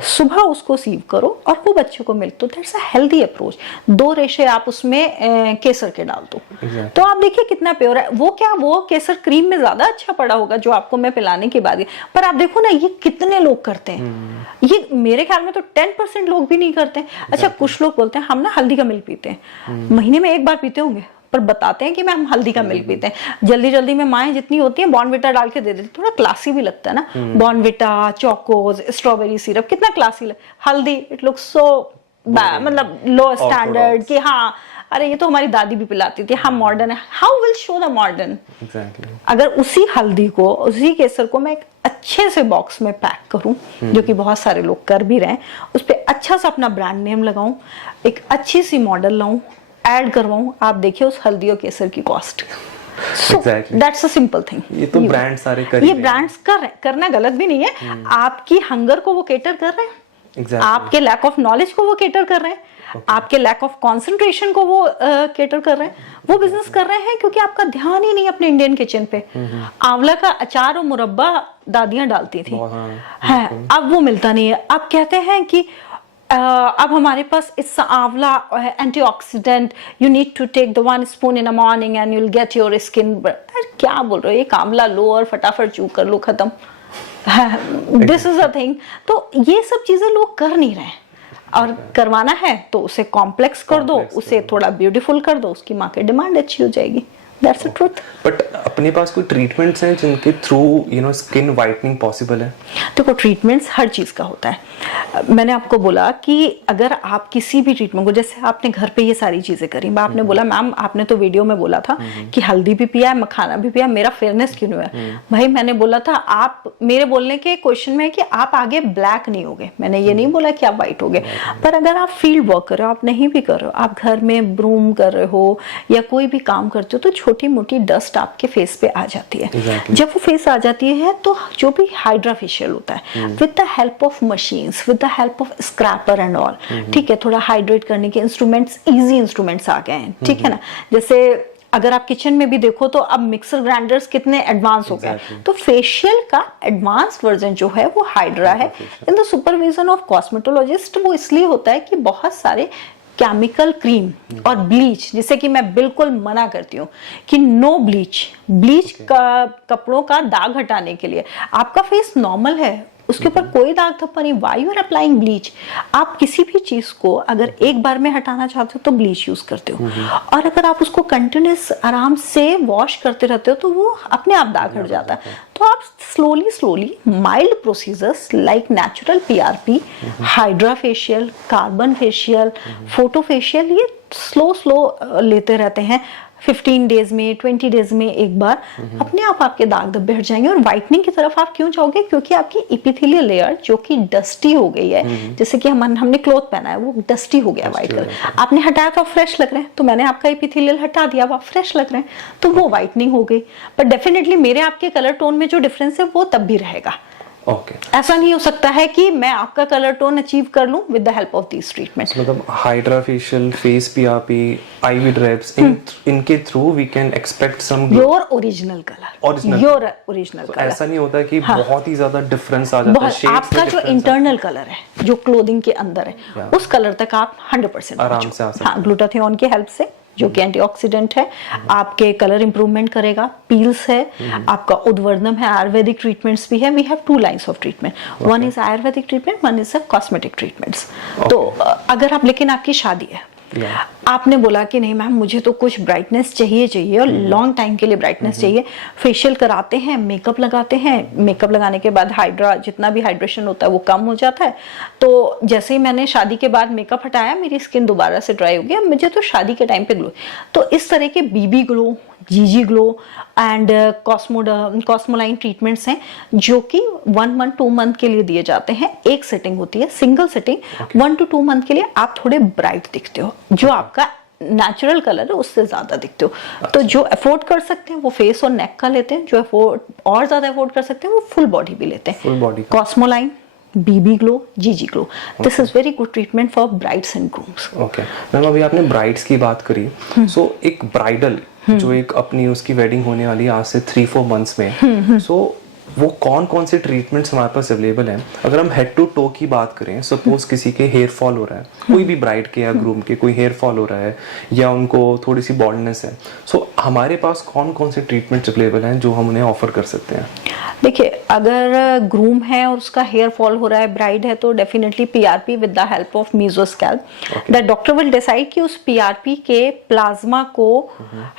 सुबह उसको सीव करो और वो बच्चों को मिल्क, तो दैट्स अ हेल्दी अप्रोच। 2 रेशे आप उसमें केसर के डाल दो, तो आप देखिए कितना प्योर है वो। क्या वो केसर क्रीम में ज़्यादा अच्छा पड़ा होगा जो आपको मैं पिलाने के बाद, पर आप देखो ना ये कितने लोग करते हैं, ये मेरे ख्याल में तो 10% लोग भी नहीं करते। अच्छा कुछ लोग बोलते हैं हम ना हल्दी का मिल्क पीते हैं, महीने में 1 बार पीते होंगे, पर बताते हैं कि मैं हम हल्दी का मिल्क पीते हैं। जल्दी जल्दी में माएँ जितनी होती हैं बॉर्नविटा डाल के दे देती, थोड़ा क्लासी भी लगता है ना, बॉर्नविटा, चोकोज, स्ट्रॉबेरी सिरप, कितना क्लासी हल्दी, इट लुक्स सो मतलब लो स्टैंडर्ड कि हाँ अरे ये तो हमारी दादी भी पिलाती थी, हम मॉडर्न है। How will show the modern? अगर उसी हल्दी को, उसी केसर को मैं एक अच्छे से बॉक्स में पैक करूं, जो कि बहुत सारे लोग कर भी रहे हैं, उस पर अच्छा सा अपना ब्रांड नेम लगाऊं, एक अच्छी सी मॉडल लाऊं, ऐड करवाऊं, आप देखिए उस हल्दी और केसर की cost. That's a simple thing. ये तो ब्रांड सारे कर ये ब्रांड्स करना गलत भी नहीं है, आपकी हंगर को वो केटर कर रहे हैं, आपके लैक ऑफ नॉलेज को वो केटर कर रहे हैं, आपके लैक ऑफ कंसंट्रेशन को वो केटर कर रहे हैं, वो बिजनेस कर रहे हैं क्योंकि आपका ध्यान ही नहीं अपने इंडियन किचन पे। आंवला का अचार और मुरब्बा दादियां डालती थी, है अब वो मिलता नहीं है। आप कहते हैं कि अब हमारे पास it's amla antioxidant, you need to take the 1 spoon in the morning and you will get your skin. क्या बोल रहे हो, एक आंवला लो और फटाफट चू कर लो, खत्म। This is a thing. तो ये सब चीजें लोग कर नहीं रहे, और करवाना है तो उसे कॉम्प्लेक्स कर दो, उसे थोड़ा ब्यूटीफुल कर दो, उसकी मार्केट डिमांड अच्छी हो जाएगी। That's the truth. बट अपने पास कोई ट्रीटमेंट्स हैं जिनके थ्रू स्किन वाइटनिंग पॉसिबल है? देखो ट्रीटमेंट्स हर चीज़ का होता है। मैंने आपको बोला कि अगर आप किसी भी ट्रीटमेंट को, जैसे आपने घर पे ये सारी चीज़ें करी, मैं आपने बोला मैम आपने तो वीडियो में बोला था कि हल्दी भी पिया है, मखाना भी पिया, मेरा फेयरनेस क्यों नहीं हुआ? भाई मैंने बोला था, आप मेरे बोलने के क्वेश्चन में है कि आप आगे ब्लैक नहीं होगे, मैंने ये नहीं बोला कि आप वाइट होगे। पर अगर आप फील्ड वर्क कर रहे हो, आप नहीं भी कर रहे हो, आप घर में ब्रूम कर रहे हो या कोई भी काम करते हो, तो छोटी मोटी डस्ट आपके फेस पे आ जाती है। जब वो फेस आ जाती है तो जो भी हाइड्रा फेशियल होता है with the help of machines, with the help of scraper and all, ठीक है, थोड़ा हाइड्रेट करने के इंस्ट्रूमेंट्स, इजी इंस्ट्रूमेंट्स आ गए हैं, ठीक है ना। जैसे अगर आप किचन में भी देखो तो अब मिक्सर ग्राइंडर्स कितने एडवांस हो गए, तो फेशियल का एडवांस वर्जन जो है वो हाइड्रा है in the supervision of cosmetologist. वो इसलिए होता है कि बहुत सारे केमिकल क्रीम और ब्लीच, जिसे कि मैं बिल्कुल मना करती हूँ कि नो ब्लीच का कपड़ों का दाग हटाने के लिए। आपका फेस नॉर्मल है, उसके ऊपर कोई दाग धब्बा नहीं, why you are applying bleach. आप किसी भी चीज को अगर एक बार में हटाना चाहते हो तो ब्लीच यूज करते हो, और अगर आप उसको कंटिन्यूस आराम से वॉश करते रहते हो तो वो अपने आप दाग हट जाता है। तो आप slowly mild procedures like natural PRP, hydra facial, carbon facial, photo facial, ये स्लो लेते रहते हैं 15 डेज में, 20 डेज में एक बार, अपने आप आपके दाग धब्बे हट जाएंगे। और व्हाइटनिंग की तरफ आप क्यों जाओगे? क्योंकि आपकी एपिथेलियल लेयर जो कि डस्टी हो गई है, जैसे कि हमने क्लॉथ पहना है वो डस्टी हो गया व्हाइट कलर, आपने हटाया तो आप फ्रेश लग रहे हैं, तो मैंने आपका एपिथेलियल हटा दिया, अब आप फ्रेश लग रहे हैं, तो वो व्हाइटनिंग हो गई। पर डेफिनेटली मेरे आपके कलर टोन में जो डिफरेंस है वो तब भी रहेगा। ऐसा नहीं हो सकता है कि मैं आपका कलर टोन अचीव कर लूं with the help of these treatments. मतलब hydra facial, face PRP, IV drips, इनके through we can expect some your original colour. ऐसा नहीं होता कि बहुत ही ज्यादा डिफरेंस आ जाता है, शेड्स में आपका जो इंटरनल कलर है, जो क्लोथिंग के अंदर है, उस कलर तक आप 100% आराम से आ सकते हैं। हाँ, ग्लूटाथियोन की हेल्प से, जो कि एंटीऑक्सीडेंट है, आपके कलर इंप्रूवमेंट करेगा। पील्स है, आपका उद्वर्धन है, आयुर्वेदिक ट्रीटमेंट्स भी है। We have 2 lines of treatment, one is Ayurvedic treatment, one is cosmetic treatments. तो अगर आप, लेकिन आपकी शादी है, आपने बोला कि नहीं मैम मुझे तो कुछ ब्राइटनेस चाहिए और लॉन्ग टाइम के लिए ब्राइटनेस चाहिए, फेशियल कराते हैं, मेकअप लगाते हैं, मेकअप लगाने के बाद हाइड्रा, जितना भी हाइड्रेशन होता है वो कम हो जाता है। तो जैसे ही मैंने शादी के बाद मेकअप हटाया, मेरी स्किन दोबारा से ड्राई हो गया, मुझे तो शादी के टाइम पे ग्लो। तो इस तरह के BB glow, GG glow and Cosmelan treatments हैं जो कि 1 month 2 month के लिए दिए जाते हैं। एक सेटिंग होती है, सिंगल सेटिंग, 1 to 2 month के लिए आप थोड़े ब्राइट दिखते हो, जो आपका नेचुरल कलर है उससे ज्यादा दिखते हो। तो जो अफोर्ड कर सकते हैं वो फेस और नेक का लेते हैं, जो अफोर्ड और ज्यादा अफोर्ड कर सकते हैं वो फुल बॉडी भी लेते हैं। Full body Cosmelan BB glow, GG glow. This is very good treatment for brides and grooms. Okay ma'am, अभी आपने ब्राइड्स की बात करी, सो एक ब्राइडल जो एक अपनी उसकी वेडिंग होने वाली है आज से 3-4 मंथ्स में, सो वो कौन कौन से ट्रीटमेंट्स हमारे पास अवेलेबल हैं? अगर हम हेड टू टो की बात करें, सपोज किसी के हेयर फॉल हो रहा है, कोई भी ब्राइड के या ग्रूम के कोई हेयर फॉल हो रहा है या उनको थोड़ी सी बॉल्डनेस है, सो हमारे पास कौन कौन से ट्रीटमेंट्स अवेलेबल हैं जो हम उन्हें ऑफर कर सकते हैं? देखिए, अगर ग्रूम है और उसका हेयर फॉल हो रहा है, ब्राइड है, तो definitely PRP with the help of mesoscalp. The doctor will decide कि उस PRP के प्लाज्मा को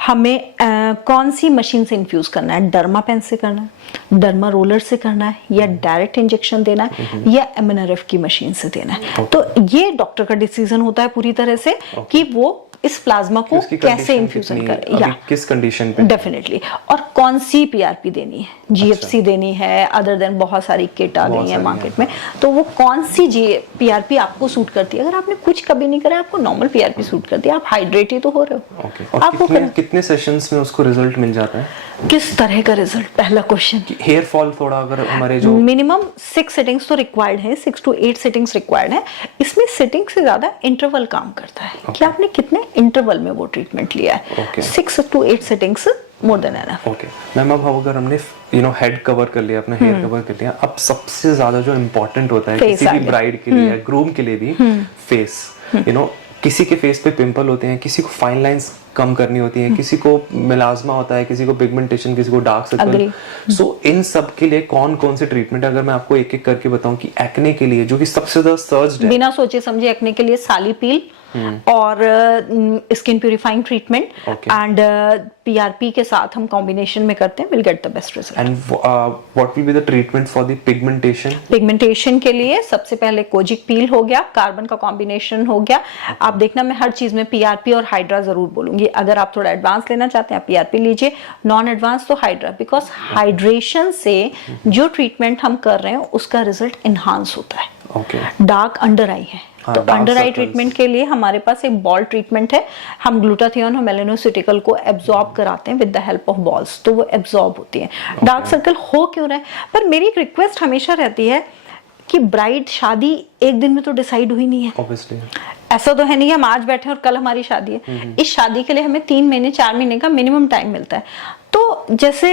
हमें कौन सी मशीन से इन्फ्यूज करना है. डर्मा पेन से करना है, डर्मा रोलर से करना है, या डायरेक्ट इंजेक्शन देना है, या MNRF की मशीन से देना है. तो ये डॉक्टर का डिसीजन होता है पूरी तरह से कि वो इस प्लाज्मा को कैसे इन्फ्यूजन करें, या किस कंडीशन पे डेफिनेटली, और कौन सी PRP देनी है. GFC देनी है, अदर देन बहुत सारी किट आ गई है मार्केट में, तो वो कौन सी PRP आपको सूट करती है. अगर आपने कुछ कभी नहीं करा, आपको नॉर्मल PRP सूट करती है, आप हाइड्रेट ही तो हो रहे हो. और आपको कितने सेशंस में उसको रिजल्ट मिल जाता है? किस तरह का रिजल्ट, पहला क्वेश्चन. हेयर फॉल थोड़ा अगर हमारे जो मिनिमम 6 सिटिंग्स तो रिक्वायर्ड है, 6 to 8 सिटिंग्स रिक्वायर्ड है. इसमें सिटिंग से ज्यादा इंटरवल काम करता है कि आपने कितने इंटरवल में वो ट्रीटमेंट लिया है. 6 to 8 sittings more than enough. Okay ma'am, अब अगर हमने हेड कवर कर लिया, अपना हेयर कवर कर लिया, अब सबसे ज्यादा जो इम्पोर्टेंट होता है किसी भी ब्राइड के लिए, ग्रूम के लिए भी, फेस. किसी के फेस पे पिंपल होते हैं, किसी को फाइन लाइंस कम करनी होती है, किसी को मेलाज्मा होता है, किसी को पिगमेंटेशन, किसी को डार्क सर्कल. सो इन सब के लिए कौन कौन से ट्रीटमेंट, अगर मैं आपको एक एक करके बताऊं कि एक्ने के लिए जो कि सबसे ज्यादा सर्च्ड है, बिना सोचे समझे एक्ने के लिए सालीपील और skin purifying treatment and PRP के साथ हम कॉम्बिनेशन में करते हैं, will get the best result. And what will be the treatment for the pigmentation? Pigmentation के लिए सबसे पहले कोजिक पील हो गया, कार्बन का कॉम्बिनेशन हो गया. आप देखना, मैं हर चीज में PRP और हाइड्रा जरूर बोलूंगी. अगर आप थोड़ा एडवांस लेना चाहते हैं PRP लीजिए, नॉन एडवांस तो हाइड्रा, बिकॉज हाइड्रेशन से जो ट्रीटमेंट हम कर रहे हैं उसका रिजल्ट इनहांस होता है. डार्क अंडर आई है, तो अंडर आई ट्रीटमेंट के लिए हमारे पास एक बॉल ट्रीटमेंट है. हम ग्लूटाथियोन और मेलानोसिटिकल को एब्जॉर्ब कराते हैं with the help of balls, तो वो एब्जॉर्ब होती है. डार्क सर्कल हो क्यों रहा है, पर मेरी एक रिक्वेस्ट हमेशा रहती है कि ब्राइड शादी एक दिन में तो डिसाइड हुई नहीं है. Obviously. ऐसा तो है नहीं हम आज बैठे और कल हमारी शादी है. इस शादी के लिए हमें 3 महीने 4 महीने का मिनिमम टाइम मिलता है. तो जैसे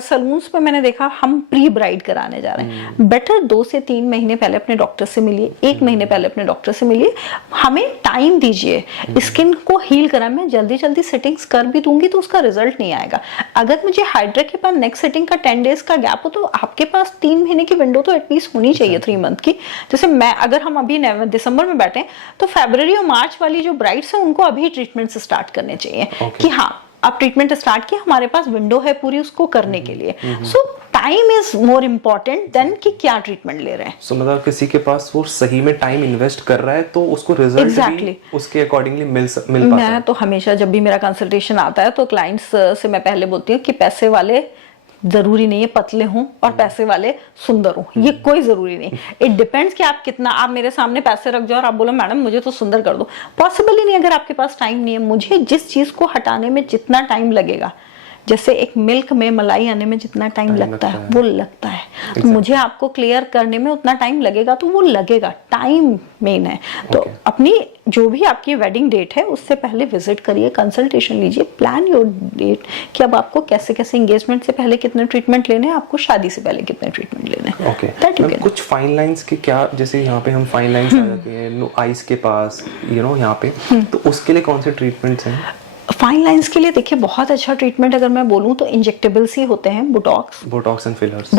सलून्स पे मैंने देखा, हम प्री ब्राइड कराने जा रहे हैं, बेटर 2 से 3 महीने पहले अपने डॉक्टर से मिलिए, 1 महीने पहले अपने डॉक्टर से मिलिए, हमें टाइम दीजिए. स्किन को हील करा, मैं जल्दी जल्दी सेटिंग्स कर भी दूंगी तो उसका रिजल्ट नहीं आएगा. अगर मुझे हाइड्रा के पास नेक्स्ट सेटिंग का 10 डेज का गैप हो, तो आपके पास 3 महीने की विंडो तो एटलीस्ट होनी चाहिए, 3 मंथ की. जैसे मैं, अगर हम अभी दिसंबर में बैठे तो फरवरी और मार्च वाली जो ब्राइड्स है उनको अभी ट्रीटमेंट से स्टार्ट करने चाहिए कि हाँ अब ट्रीटमेंट स्टार्ट किया, हमारे पास विंडो है पूरी उसको करने के लिए. सो time is more important then कि क्या ट्रीटमेंट ले रहे हैं. सो मतलब किसी के पास वो सही में टाइम इन्वेस्ट कर रहा है तो उसको रिजल्ट भी उसके अकॉर्डिंगली मिल पाता है. मैं तो हमेशा जब भी मेरा कंसल्टेशन आता है तो क्लाइंट्स से मैं पहले बोलती हूँ कि पैसे वाले जरूरी नहीं है पतले हों और पैसे वाले सुंदर हों, ये कोई जरूरी नहीं. इट डिपेंड्स कि आप कितना, आप मेरे सामने पैसे रख जाओ और आप बोलो मैडम मुझे तो सुंदर कर दो, पॉसिबल ही नहीं अगर आपके पास टाइम नहीं है. मुझे जिस चीज को हटाने में जितना टाइम लगेगा, जैसे एक मिल्क में मलाई आने में जितना टाइम लगता है वो लगता है, तो मुझे आपको क्लियर करने में उतना टाइम लगेगा, तो वो लगेगा. टाइम मेन है. तो अपनी जो भी आपकी वेडिंग डेट है उससे पहले विजिट करिए, कंसल्टेशन लीजिए, प्लान योर डेट कि अब आपको कैसे कैसे, एंगेजमेंट से पहले कितने ट्रीटमेंट लेने हैं, आपको शादी से पहले कितने ट्रीटमेंट लेने हैं. कुछ फाइन लाइंस के क्या, जैसे यहाँ पे हम फाइन लाइंस आ जाती है आईज के पास, यहाँ पे, तो उसके लिए कौन से ट्रीटमेंट्स हैं? फाइन लाइंस के लिए देखिए बहुत अच्छा ट्रीटमेंट अगर मैं बोलूं तो इंजेक्टेबल्स ही होते हैं. Botox and fillers.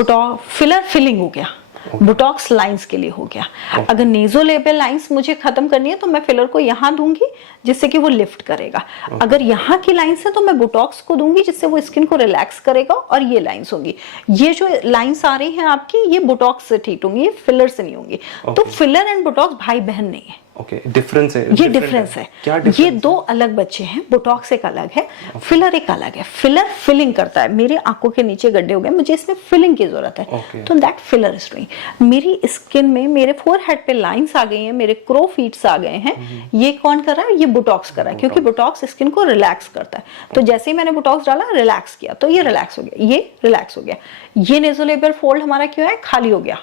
Filler filling हो गया, बोटॉक्स लाइंस के लिए हो गया. अगर नेजोलेबियल लाइंस मुझे खत्म करनी है तो मैं फिलर को यहाँ दूंगी जिससे कि वो लिफ्ट करेगा. अगर यहाँ की लाइंस है तो मैं बोटॉक्स को दूंगी जिससे वो स्किन को रिलैक्स करेगा और ये लाइंस होंगी. ये जो लाइंस आ रही हैं आपकी, ये बोटॉक्स से ठीक होंगी, ये फिलर से नहीं होंगी. तो फिलर एंड बोटॉक्स भाई बहन नहीं है. डिफरेंस है. ये डिफरेंस है. क्या डिफरेंस? ये 2 अलग बच्चे हैं. बोटॉक्स एक अलग है, फिलर एक अलग है. फिलर फिलिंग करता है, मेरी आंखों के नीचे गड्ढे हो गए, मुझे इसमें फिलिंग की जरूरत है, तो दैट फिलर इज डूइंग. मेरी स्किन में मेरे फोरहेड पे लाइंस आ गई हैं, मेरे क्रो फीट्स आ गए हैं, ये कौन कर रहा है? ये बोटॉक्स कर रहा है, क्योंकि बोटॉक्स स्किन को रिलैक्स करता है. तो जैसे ही मैंने बोटॉक्स डाला, रिलैक्स किया, तो ये रिलैक्स हो गया, ये रिलैक्स हो गया. ये नेजोलेबियल फोल्ड हमारा क्यों है? खाली हो गया.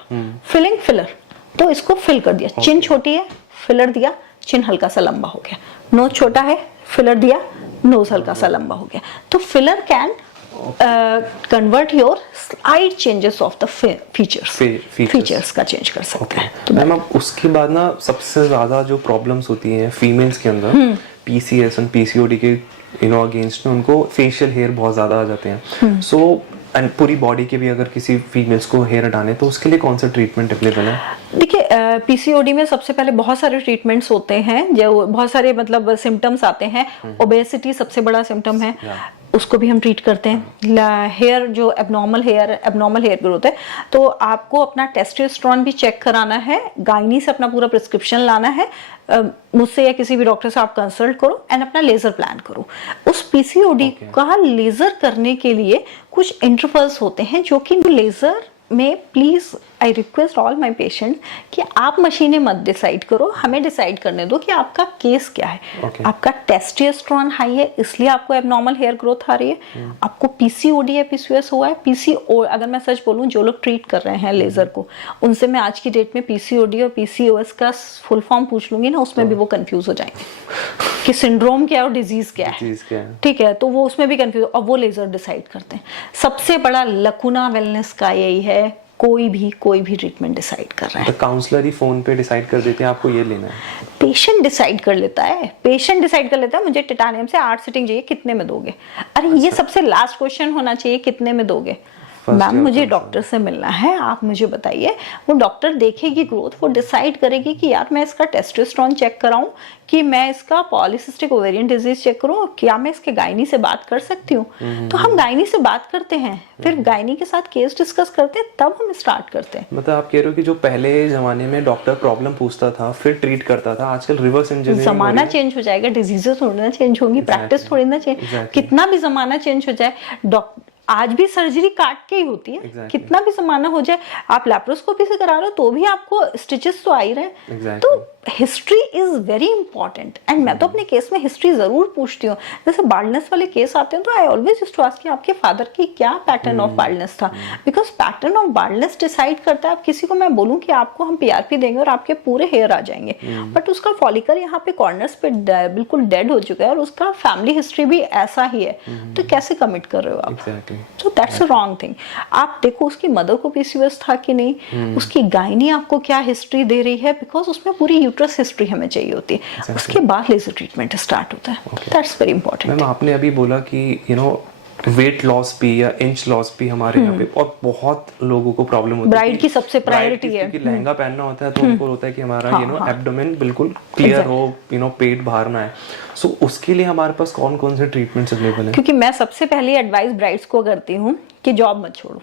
Filling filler. तो इसको फिल कर दिया। चिन छोटी है, फिलर दिया, चिन हल्का सा लंबा हो गया। नोज छोटा है, फिलर दिया, नोज हल्का सा लंबा हो गया। तो filler can convert your slide changes of the features का चेंज कर सकते हैं। तो मैम अब उसके बाद ना सबसे ज्यादा जो प्रॉब्लम्स होती हैं फीमेल्स के अंदर, पीसीएस और पीसीओडी के अगेंस्ट में उनको फेशियल हेयर बहुत ज्यादा आ जाते हैं। सो एंड पूरी बॉडी के भी अगर किसी फीमेल्स को हेयर हटाने तो उसके लिए कौन सा ट्रीटमेंट अवेलेबल है? देखिए, पीसीओडी में सबसे पहले बहुत सारे ट्रीटमेंट्स होते हैं, जो बहुत सारे मतलब सिम्टम्स आते हैं। ओबेसिटी सबसे बड़ा सिम्टम है, उसको भी हम ट्रीट करते हैं। हेयर जो एबनॉर्मल हेयर ग्रोथ है, तो आपको अपना टेस्टोस्टेरोन भी चेक कराना है, गायनी से अपना पूरा प्रिस्क्रिप्शन लाना है, मुझसे या किसी भी डॉक्टर से आप कंसल्ट करो एंड अपना लेजर प्लान करो। उस पीसीओडी का लेजर करने के लिए कुछ इंटरवल्स होते हैं, जो कि लेजर में please I request all my patient कि आप मशीनें मत डिसाइड करो, हमें डिसाइड करने दो कि आपका केस क्या है। आपका टेस्टोस्टेरोन हाई है इसलिए आपको एबनॉर्मल हेयर ग्रोथ आ रही है, आपको पीसीओडी या पीसीओएस हुआ है। पीसीओ अगर मैं सच बोलूं, जो लोग ट्रीट कर रहे हैं लेजर को, उनसे मैं आज की डेट में पीसीओडी और पीसीओएस का फुल फॉर्म पूछ लूंगी ना, उसमें भी वो कंफ्यूज हो जाएंगे कि सिंड्रोम क्या है और डिजीज क्या है। ठीक है, तो वो उसमें भी कंफ्यूज, और वो लेजर डिसाइड करते हैं। सबसे बड़ा लकुना वेलनेस का यही है, कोई भी ट्रीटमेंट डिसाइड कर रहा है, तो काउंसलर ही फोन पे डिसाइड कर देते हैं आपको ये लेना है। पेशेंट डिसाइड कर लेता है, मुझे टिटानियम से 8 सिटिंग चाहिए, कितने में दोगे? अरे ये सबसे लास्ट क्वेश्चन होना चाहिए, कितने में दोगे? मैम मुझे डॉक्टर से मिलना है, आप मुझे बताइए। वो डॉक्टर देखेगी ग्रोथ, वो डिसाइड करेगी कि यार मैं इसका टेस्टोस्टेरोन चेक कराऊं कि मैं इसका पॉलीसिस्टिक ओवेरियन डिजीज चेक करूं, क्या मैं इसके गायनी से बात कर सकती हूँ? तो हम गायनी से बात करते हैं, फिर गायनी के साथ केस डिस्कस करते हैं, तब हम स्टार्ट करते हैं। मतलब आप कह रहे हो कि जो पहले जमाने में डॉक्टर प्रॉब्लम पूछता था फिर ट्रीट करता था, आजकल रिवर्स इंजीनियरिंग, जमाना चेंज हो जाएगा, डिजीजेस थोड़ी ना चेंज होंगी, प्रैक्टिस थोड़ी ना चेंज, कितना भी जमाना चेंज हो जाए, आज भी सर्जरी काट के ही होती है। कितना भी जमाना हो जाए, आप लैप्रोस्कोपी से करा रहे हो तो भी आपको स्टिचेस तो आ ही रहे। तो history is very important, and मैं तो अपने केस में हिस्ट्री जरूर पूछती हूँ। जैसे बाल्डनेस वाले केस आते हैं तो I always used to ask कि आपके फादर की क्या पैटर्न ऑफ बाल्डनेस था, because pattern of baldness decide करता है। आप किसी को मैं बोलूँ कि आपको हम पीआरपी देंगे और आपके पूरे हेयर आ जाएंगे, बट उसका फॉलिकल यहाँ पे कॉर्नर्स पे बिल्कुल डेड हो चुका है और उसका फैमिली हिस्ट्री भी ऐसा ही है, तो कैसे कमिट कर रहे हो आप? So that's a wrong thing। आप देखो उसकी मदर को पीसीओएस था कि नहीं, उसकी गायनी आपको क्या हिस्ट्री दे रही है, बिकॉज उसमें पूरी यूट्रस हिस्ट्री हमें चाहिए होती है। उसके बाद लेजर ट्रीटमेंट स्टार्ट होता है। That's very important. मैम आपने अभी बोला कि वेट लॉस भी या इंच लॉस भी हमारे यहाँ पे और बहुत लोगों को प्रॉब्लम होती है। ब्राइड की सबसे प्रायोरिटी है कि लहंगा पहनना होता है तो उनको होता है कि हमारा एब्डोमेन बिल्कुल क्लियर हो, पेट बाहर ना है। सो उसके लिए हमारे पास कौन कौन से ट्रीटमेंट्स अवेलेबल है? क्योंकि मैं सबसे पहले एडवाइस ब्राइड्स को करती हूँ कि जॉब मत छोड़ो,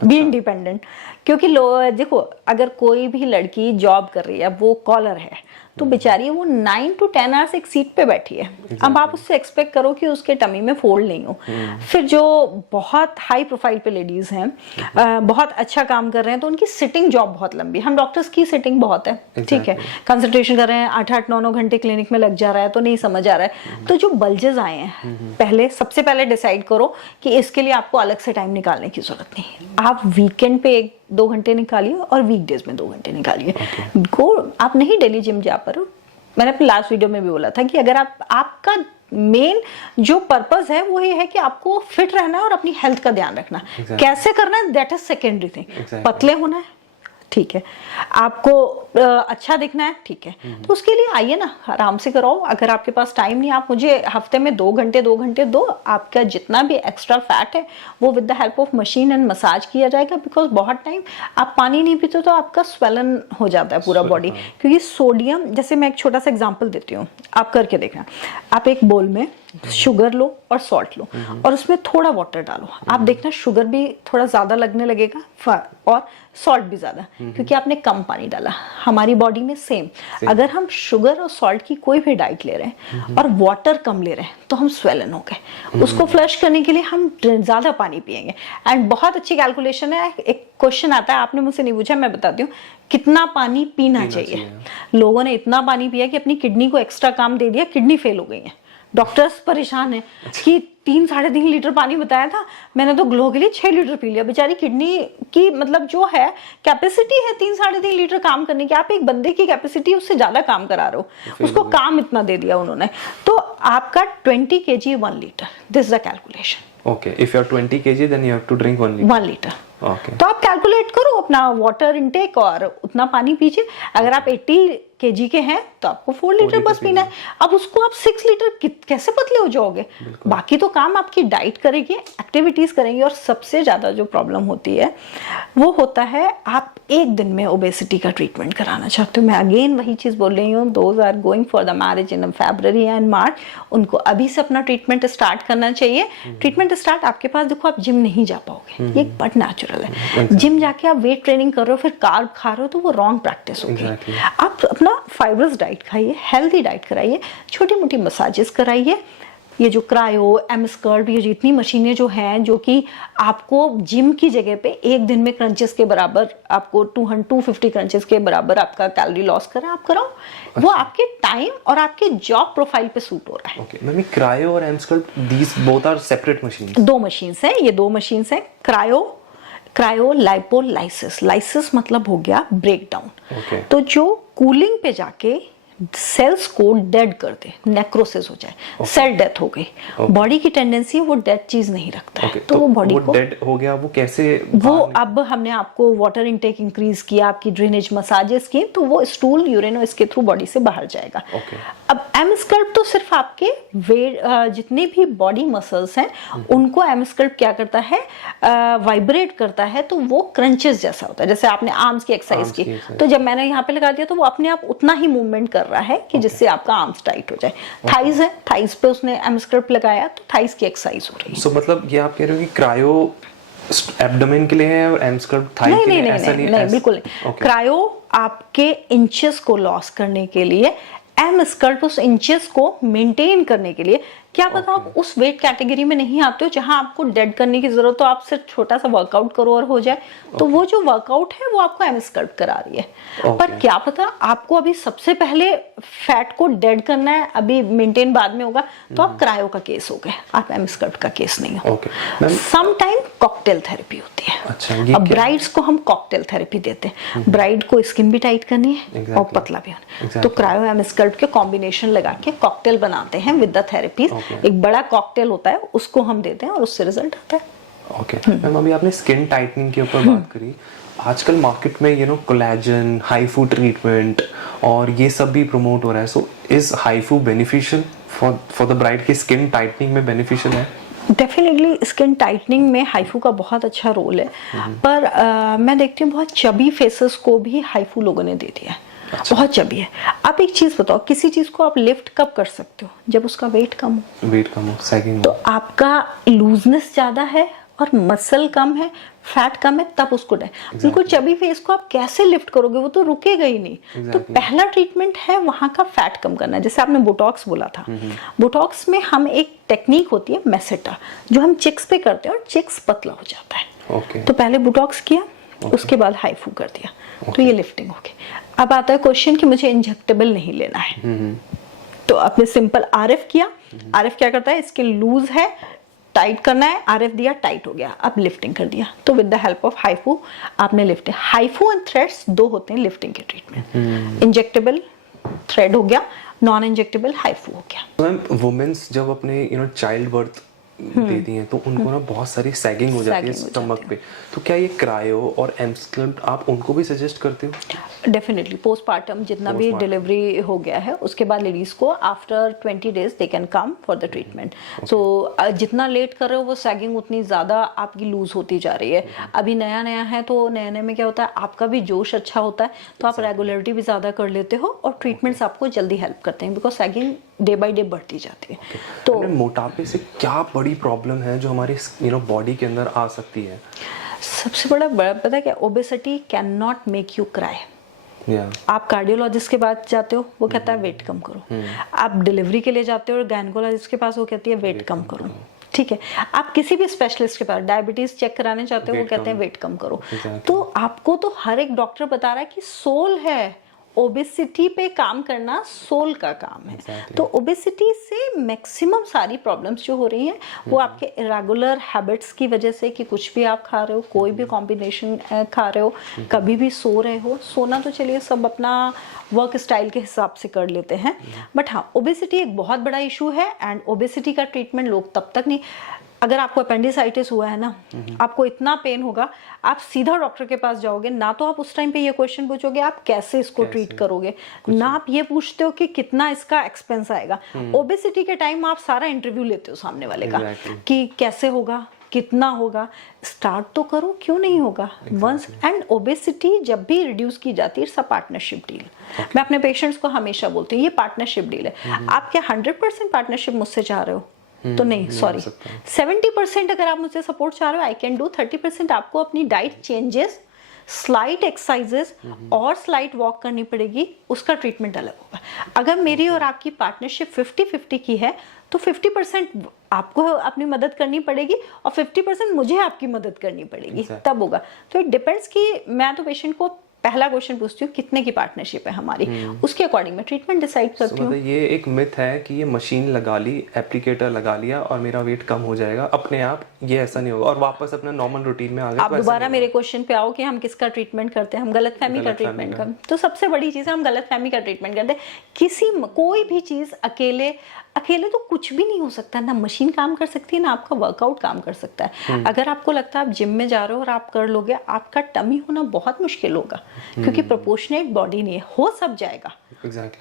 बी इंडिपेंडेंट। क्योंकि देखो, अगर कोई भी लड़की जॉब कर रही है, वो कॉलर है, तो बेचारी वो 9 to 10 आवर्स एक सीट पे बैठी है। अब आप उससे एक्सपेक्ट करो कि उसके टमी में फोल्ड नहीं हो। फिर जो बहुत हाई प्रोफाइल पे लेडीज हैं, बहुत अच्छा काम कर रहे हैं, तो उनकी सिटिंग जॉब बहुत लंबी। हम डॉक्टर्स की सिटिंग बहुत है, ठीक है, कंसंट्रेशन कर रहे हैं, 8-8, 9-9 घंटे क्लिनिक में लग जा रहा है, तो नहीं समझ आ रहा है। तो जो बल्जेस आए हैं, सबसे पहले डिसाइड करो कि इसके लिए आपको अलग से टाइम निकालने की जरूरत नहीं। आप वीकेंड पे 1-2 घंटे निकालिए और वीकडेज में 2 घंटे निकालिए। आप नहीं डेली जिम जा पर हो। मैंने अपने लास्ट वीडियो में भी बोला था कि अगर आपका मेन जो पर्पस है वो ये है कि आपको फिट रहना है और अपनी हेल्थ का ध्यान रखना। कैसे करना है, दैट इज सेकेंडरी थिंग। पतले होना है, ठीक है, आपको अच्छा दिखना है, ठीक है, तो उसके लिए आइए ना, आराम से कराओ। अगर आपके पास टाइम नहीं, आप मुझे हफ्ते में 2 घंटे दो। आपका जितना भी एक्स्ट्रा फैट है वो with the help of machine and massage किया जाएगा। बिकॉज बहुत टाइम आप पानी नहीं पीते तो आपका स्वेलन हो जाता है पूरा बॉडी, क्योंकि सोडियम, जैसे मैं एक छोटा सा एग्जांपल देती हूँ, आप करके देखना। आप एक बोल में शुगर लो और सॉल्ट लो और उसमें थोड़ा वाटर डालो। आप देखना शुगर भी थोड़ा ज्यादा लगने लगेगा और सॉल्ट भी ज्यादा, क्योंकि आपने कम पानी डाला। हमारी बॉडी में सेम, अगर हम शुगर और सॉल्ट की कोई भी डाइट ले रहे हैं और वाटर कम ले रहे हैं तो हम स्वेलन हो गए। उसको फ्लश करने के लिए हम ज्यादा पानी पिएंगे। एंड बहुत अच्छी कैलकुलेशन है, एक क्वेश्चन आता है, आपने मुझसे नहीं पूछा, मैं बताती हूँ, कितना पानी पीना चाहिए। लोगों ने इतना पानी पिया कि अपनी किडनी को एक्स्ट्रा काम दे दिया, किडनी फेल हो गई है। डॉक्टर्स परेशान है कि 3-3.5 लीटर पानी बताया था, मैंने तो ग्लो के लिए 6 लीटर पी लिया। बेचारी किडनी की मतलब जो है कैपेसिटी है 3-3.5 लीटर काम करने की, आप एक बंदे की कैपेसिटी उससे ज्यादा काम करा रहे हो, उसको काम इतना दे दिया उन्होंने। तो आपका 20 kg 1 litre, this is the calculation. Okay, if you are 20 kg, then you have to drink 1 liter. 1 litre. Okay. तो आप कैलकुलेट करो अपना वाटर इनटेक और उतना पानी पीजिए। अगर आप 80 kg के हैं तो आपको 4 लीटर बस पीना है। अब उसको आप 6 लीटर कैसे पतले हो जाओगे? बाकी तो काम आपकी डाइट करेगी, एक्टिविटीज करेंगे। और सबसे ज्यादा जो प्रॉब्लम होती है वो होता है आप एक दिन में ओबेसिटी का ट्रीटमेंट कराना चाहते हो। मैं अगेन वही चीज बोल रही हूँ, those are going for the marriage in February and March, उनको अभी से अपना ट्रीटमेंट स्टार्ट करना चाहिए। ट्रीटमेंट स्टार्ट आपके पास, देखो आप जिम नहीं जा पाओगे, ये एक बट नेचुरल है। जिम जाके आप वेट ट्रेनिंग कर रहे हो फिर कार्ब खा रहे हो तो वो रॉन्ग प्रैक्टिस होगी। आप अपना फाइबरस डाइट खाइए, हेल्दी डाइट कराइए, छोटी मोटी मसाजेस कराइए। ये जो क्रायो, एम स्कर्ट, ये जितनी मशीनें जो हैं जो कि आपको जिम की जगह पे एक दिन में क्रंचेस के बराबर, आपको 250 क्रंचेस के बराबर आपका कैलोरी लॉस करें, आप कराओ। वो आपके टाइम और आपके जॉब प्रोफाइल पे सूट हो रहा है। Okay, मैम क्रायो और Emsculpt, these both are separate machines. 2 machines हैं, ये 2 मशीन्स हैं। क्रायो लाइपोलाइसिस, लाइसिस मतलब हो गया ब्रेक डाउन। Okay. तो जो कूलिंग पे जाके सेल्स को डेड कर दे, नेक्रोसिस हो जाए, सेल डेथ हो गई। बॉडी की टेंडेंसी वो डेड चीज नहीं रखता है। तो वो बॉडी को डेड हो गया, वो कैसे वो अब हमने आपको वाटर इनटेक इंक्रीज किया, आपकी ड्रेनेज मसाजेस की, तो वो स्टूल यूरिन इसके थ्रू बॉडी से बाहर जाएगा। अब एम स्कल्प तो सिर्फ आपके वेट, जितने भी बॉडी मसल्स हैं उनको एम स्कल्प क्या करता है, वाइब्रेट करता है, तो वो क्रंचेस जैसा होता है। जैसे आपने आर्म्स की एक्सरसाइज की, तो जब मैंने यहाँ पे लगा दिया तो वो अपने आप उतना ही मूवमेंट कर रहा है कि जिससे आपका आर्म्स टाइट हो जाए। थाइज है, थाइज पे उसने एम स्कल्प लगाया तो थाइज की एक्सरसाइज हो रही है। सो मतलब ये आप कह रहे हो कि क्रायो एब्डोमेन के लिए है और एम स्कल्प थाई के लिए? नहीं, बिल्कुल नहीं। क्रायो आपके इंचेस को लॉस करने के लिए, एम स्कल्प उस इंचेस को मेंटेन करने के लिए। क्या पता आप उस वेट कैटेगरी में नहीं आते हो जहां आपको डेड करने की जरूरत हो, आप सिर्फ छोटा सा वर्कआउट करो और हो जाए। तो वो जो वर्कआउट है वो आपको एम स्कल्प करा रही है। पर क्या पता आपको अभी सबसे पहले फैट को डेड करना है, अभी मेंटेन बाद में होगा, तो आप क्रायो का केस हो गए, आप एम स्कल्प का केस नहीं हो। सम टाइम कॉकटेल थेरेपी होती है। अच्छा, अब ब्राइड्स को हम कॉकटेल थेरेपी देते हैं। ब्राइड को स्किन भी टाइट करनी है और पतला भी होना, तो क्रायो एम स्कल्प के कॉम्बिनेशन लगा के कॉकटेल बनाते हैं विद द थेरेपीज। एक बड़ा कॉकटेल होता है, उसको हम देते हैं और उससे रिजल्ट आता है। ओके मैम, अभी आपने स्किन टाइटनिंग के ऊपर बात करी। आजकल मार्केट में कोलेजन, हाइफू ट्रीटमेंट और ये सब भी प्रमोट हो रहा है। So is HIFU beneficial for the bride की स्किन टाइटनिंग में बेनिफिशियल है? डेफिनेटली स्किन टाइटनिंग में हाइफू का बहुत अच्छा रोल है। पर मैं देखती हूँ बहुत चबी फेसेस को भी हाइफू लोगों ने दे दिया है। अच्छा। बहुत चबी है। आप एक चीज बताओ, किसी चीज को आप लिफ्ट कब कर सकते हो? जब उसका वेट कम हो। वेट कम हो, सैगिंग तो आपका लूजनेस ज्यादा है और मसल कम है, फैट कम है, तब उसको बिल्कुल चबी फेस को आप कैसे लिफ्ट करोगे? वो तो रुकेगा ही नहीं। तो पहला ट्रीटमेंट है वहां का फैट कम करना। जैसे आपने बोटॉक्स बोला था, बोटॉक्स में हम एक टेक्निक होती है मेसेटा, जो हम चिक्स पे करते हैं और चिक्स पतला हो जाता है। तो पहले बोटॉक्स किया, उसके बाद हाइफू कर दिया, तो ये लिफ्टिंग होगी। अब आता है क्वेश्चन कि मुझे इंजेक्टेबल नहीं लेना है, तो आपने सिंपल आरएफ किया। आरएफ क्या करता है, स्किन लूज है, टाइट करना है, आरएफ दिया, टाइट हो गया, अब लिफ्टिंग कर दिया। तो with the help of HIFU आपने लिफ्टिंग। हाइफू एंड थ्रेड्स 2 होते हैं लिफ्टिंग के ट्रीटमेंट। इंजेक्टेबल थ्रेड हो गया, नॉन इंजेक्टेबल हाइफू हो गया। मैम वुमेन्स जब अपने चाइल्ड बर्थ देती हैं तो उनको ना बहुत सारी सैगिंग हो जाती है स्टमक पे, तो क्या ये क्रायो और एम स्कल्प आप उनको भी सजेस्ट करते हो? डेफिनेटली पोस्टमार्टम जितना भी डिलीवरी हो गया है उसके बाद लेडीज को after 20 days they can come for the treatment. So जितना लेट कर रहे हो वो सैगिंग उतनी ज्यादा आपकी लूज होती जा रही है। अभी नया नया है तो नए नए में क्या होता है, आपका भी जोश अच्छा होता है तो आप रेगुलरिटी भी ज्यादा कर लेते हो और ट्रीटमेंट्स आपको जल्दी हेल्प करते हैं, because sagging day by day बढ़ती जाती है। तो मोटापे से क्या बड़ी प्रॉब्लम है जो हमारी बॉडी के अंदर आ सकती है? सबसे बड़ा पता है क्या, obesity can not make you cry. आप कार्डियोलॉजिस्ट के पास जाते हो, वो कहता है वेट कम करो। आप डिलीवरी के लिए जाते हो और गायनेकोलॉजिस्ट के पास, वो कहती है वेट कम करो। ठीक है, आप किसी भी स्पेशलिस्ट के पास डायबिटीज चेक कराने चाहते हो, वो कहते हैं वेट कम करो। तो आपको तो हर एक डॉक्टर बता रहा है कि सोल है, ओबेसिटी पे काम करना सोल का काम है। Exactly. तो ओबेसिटी से मैक्सिमम सारी प्रॉब्लम्स जो हो रही हैं वो आपके इरेगुलर हैबिट्स की वजह से, कि कुछ भी आप खा रहे हो, कोई भी कॉम्बिनेशन खा रहे हो, कभी भी सो रहे हो। सोना तो चलिए सब अपना वर्क स्टाइल के हिसाब से कर लेते हैं, बट हाँ ओबेसिटी एक बहुत बड़ा इशू है। एंड ओबेसिटी का ट्रीटमेंट लोग तब तक नहीं, अगर आपको अपेंडिसाइटिस हुआ है ना, आपको इतना पेन होगा, आप सीधा डॉक्टर के पास जाओगे ना, तो आप उस टाइम पे ये क्वेश्चन पूछोगे आप कैसे इसको ट्रीट करोगे, ना आप ये पूछते हो कि कितना इसका एक्सपेंस आएगा। ओबेसिटी के टाइम आप सारा इंटरव्यू लेते हो सामने वाले का, कि कैसे होगा, कितना होगा, स्टार्ट तो करो, क्यों नहीं होगा वंस। एंड ओबेसिटी जब भी रिड्यूस की जाती है, इट्स अ पार्टनरशिप डील। मैं अपने पेशेंट्स को हमेशा बोलती हूँ ये पार्टनरशिप डील है। आप क्या 100% पार्टनरशिप मुझसे चाह रहे हो? तो नहीं, सॉरी, 70% अगर आप मुझसे सपोर्ट चाह रहे हो आई कैन डू। 30% आपको अपनी डाइट चेंजेस, स्लाइट एक्सरसाइजेस और स्लाइट वॉक करनी पड़ेगी, उसका ट्रीटमेंट अलग होगा। अगर मेरी और आपकी पार्टनरशिप 50-50 की है तो 50% आपको अपनी मदद करनी पड़ेगी और 50% मुझे आपकी मदद करनी पड़ेगी, तब होगा। तो इट डिपेंड्स कि मैं तो पेशेंट को पहला क्वेश्चन पूछती हूँ कितने की पार्टनरशिप है हमारी, उसके अकॉर्डिंग मैं ट्रीटमेंट डिसाइड करती हूँ। ये एक मिथ है कि ये मशीन लगा ली, एप्लीकेटर लगा लिया और मेरा वेट कम हो जाएगा अपने आप, ये ऐसा नहीं होगा और वापस अपना नॉर्मल रूटीन में आ गए। आप दोबारा मेरे क्वेश्चन पे आओ कि हम किसका ट्रीटमेंट करते हैं, हम गलतफहमी का ट्रीटमेंट करते हैं। तो सबसे बड़ी चीज है हम गलतफहमी का ट्रीटमेंट करते हैं। कोई भी चीज अकेले तो कुछ भी नहीं हो सकता, ना मशीन काम कर सकती है ना आपका वर्कआउट काम कर सकता है। अगर आपको लगता है आप जिम में जा रहे हो और आप कर लोगे, आपका टमी होना बहुत मुश्किल होगा, क्योंकि प्रोपोर्शनेट बॉडी नहीं है। हो सब जाएगा,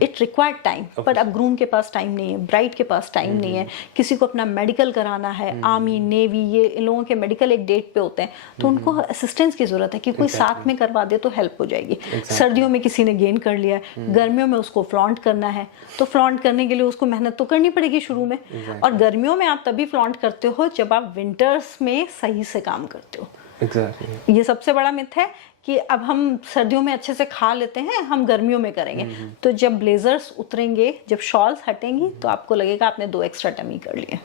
इट रिक्वायर्ड टाइम, पर अब ग्रूम के पास टाइम नहीं है, ब्राइड के पास टाइम नहीं है, किसी को अपना मेडिकल कराना है, आर्मी नेवी ये इन लोगों के मेडिकल एक डेट पे होते हैं, तो उनको असिस्टेंस की जरूरत है कि कोई साथ में करवा दे तो हेल्प हो जाएगी। सर्दियों में किसी ने गेन कर लिया है, गर्मियों में उसको फ्लॉन्ट करना है, तो फ्लॉन्ट करने के लिए उसको मेहनत तो करनी पड़ेगी शुरू में। और गर्मियों में आप तभी फ्लॉन्ट करते हो जब आप विंटर्स में सही से काम करते हो। ये सबसे बड़ा मिथ है कि अब हम सर्दियों में अच्छे से खा लेते हैं, हम गर्मियों में करेंगे। तो जब ब्लेजर्स उतरेंगे, जब शॉल्स हटेंगी, तो आपको लगेगा आपने 2 एक्स्ट्रा टमी कर लिए।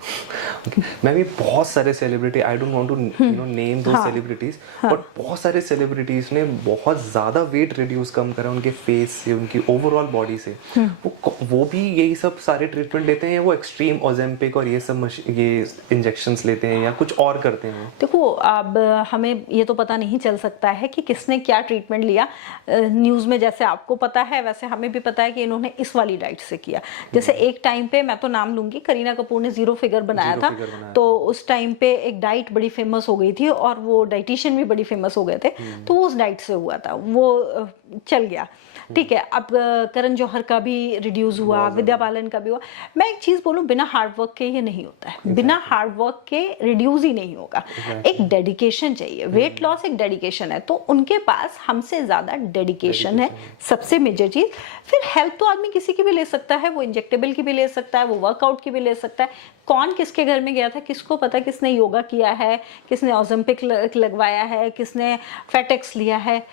मैं भी बहुत सारे celebrity, I don't want to name दो सेलिब्रिटीज, बट बहुत सारे सेलिब्रिटीज ने बहुत ज्यादा वेट रिड्यूस कम करा उनके फेस से, उनकी ओवरऑल बॉडी से। वो भी यही सब सारे ट्रीटमेंट लेते हैं, वो एक्सट्रीम ओजेम्पिक और ये सब ये इंजेक्शंस लेते हैं या कुछ और करते हैं? देखो, अब हमें ये तो पता नहीं चल सकता है कि किसने क्या ट्रीटमेंट लिया। न्यूज़ में जैसे आपको पता है वैसे हमें भी पता है कि इन्होंने इस वाली डाइट से किया। जैसे एक टाइम पे, मैं तो नाम लूंगी, करीना कपूर ने जीरो फिगर बनाया था, तो उस टाइम पे एक डाइट बड़ी फेमस हो गई थी और वो डाइटिशियन भी बड़ी फेमस हो गए थे, तो वो उस डाइट से हुआ था, वो चल गया। ठीक है, अब करण जौहर का भी रिड्यूस हुआ, विद्या बालन का भी हुआ। मैं एक चीज बोलूं, बिना हार्ड वर्क के ये नहीं होता है, बिना हार्ड वर्क के रिड्यूस ही नहीं होगा। एक डेडिकेशन चाहिए, वेट लॉस एक डेडिकेशन है, तो उनके पास हमसे ज्यादा डेडिकेशन है, सबसे मेजर चीज। फिर हेल्प तो आदमी किसी की भी ले सकता है, वो इंजेक्टेबल की भी ले सकता है, वो वर्कआउट की भी ले सकता है। कौन किसके घर में गया था, किसको पता किसने योगा किया है, किसने ओलंपिक लगवाया है, किसने फैटेक्स लिया है।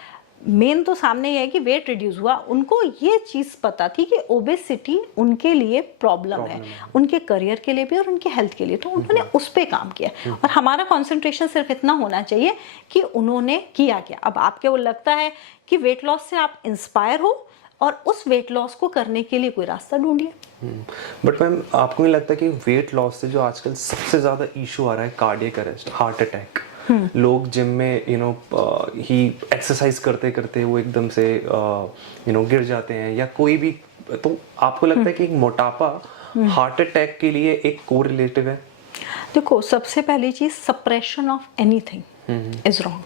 मेन तो सामने ये है कि वेट रिड्यूस हुआ, उनको ये चीज पता थी कि ओबेसिटी उनके लिए प्रॉब्लम है, उनके करियर के लिए भी और उनके हेल्थ के लिए, तो उन्होंने उस पे काम किया। और हमारा कंसंट्रेशन सिर्फ इतना होना चाहिए कि उन्होंने किया क्या। अब आपके वो लगता है कि वेट लॉस से आप इंस्पायर हो और उस वेट लॉस को करने के लिए कोई रास्ता ढूंढिए। बट मैम, आपको नहीं लगता कि वेट लॉस से जो आजकल सबसे ज्यादा इशू आ रहा है, कार्डियक अरेस्ट, हार्ट अटैक, लोग जिम में ही एक्सरसाइज करते करते वो एकदम से गिर जाते हैं या कोई भी, तो आपको लगता है कि एक मोटापा हार्ट अटैक के लिए एक कोरिलेटिव है? देखो, सबसे पहली चीज, suppression of anything is wrong.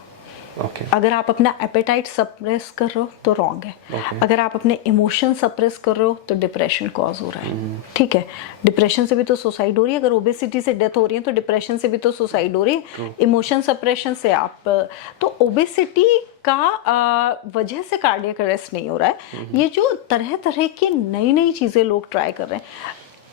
अगर आप अपना एपेटाइट सप्रेस कर रहे हो तो रॉन्ग है। अगर आप अपने इमोशन सप्रेस कर रहे हो तो डिप्रेशन कॉज हो रहा है। ठीक है, डिप्रेशन से भी तो सुसाइड हो रही है, अगर ओबेसिटी से डेथ हो रही है तो डिप्रेशन से भी तो सुसाइड हो रही है, इमोशन सप्रेशन से आप। तो ओबेसिटी का वजह से कार्डियक अरेस्ट नहीं हो रहा है। ये जो तरह तरह की नई नई चीजें लोग ट्राई कर रहे हैं,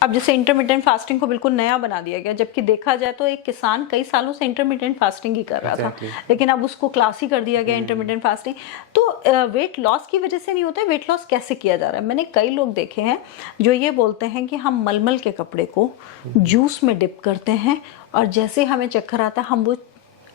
अब जैसे इंटरमिटेंट फास्टिंग को बिल्कुल नया बना दिया गया, जबकि देखा जाए तो एक किसान कई सालों से इंटरमिटेंट फास्टिंग ही कर रहा था, लेकिन अब उसको क्लास ही कर दिया गया इंटरमिटेंट फास्टिंग। तो वेट लॉस की वजह से नहीं होता है। वेट लॉस कैसे किया जा रहा है, मैंने कई लोग देखे हैं जो ये बोलते हैं कि हम मलमल के कपड़े को जूस में डिप करते हैं और जैसे हमें चक्कर आता है हम वो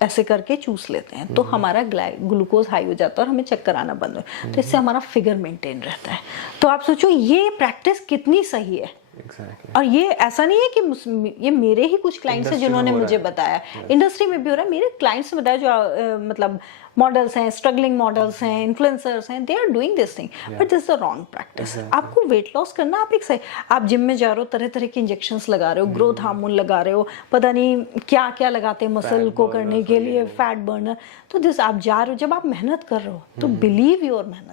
ऐसे करके चूस लेते हैं तो हमारा ग्लूकोज हाई हो जाता है और हमें चक्कर आना बंद हो, तो इससे हमारा फिगर मेंटेन रहता है। तो आप सोचो ये प्रैक्टिस कितनी सही है। Exactly. और ये ऐसा नहीं है कि ये मेरे ही कुछ क्लाइंट्स हैं जिन्होंने मुझे बताया, इंडस्ट्री में भी हो रहा है, मेरे क्लाइंट्स ने बताया जो मतलब मॉडल्स हैं, स्ट्रगलिंग मॉडल्स हैं, इन्फ्लुएंसर्स हैं, they are doing this thing, but this is the wrong practice. आपको वेट लॉस करना, आप एक सही, आप जिम में जा रहे हो, तरह तरह के इंजेक्शंस लगा रहे हो, ग्रोथ हार्मोन लगा रहे हो, पता नहीं क्या क्या लगाते हैं मसल को करने के लिए, फैट बर्नर, तो दिस आप जा रहे हो, जब आप मेहनत कर रहे हो तो बिलीव योर मेहनत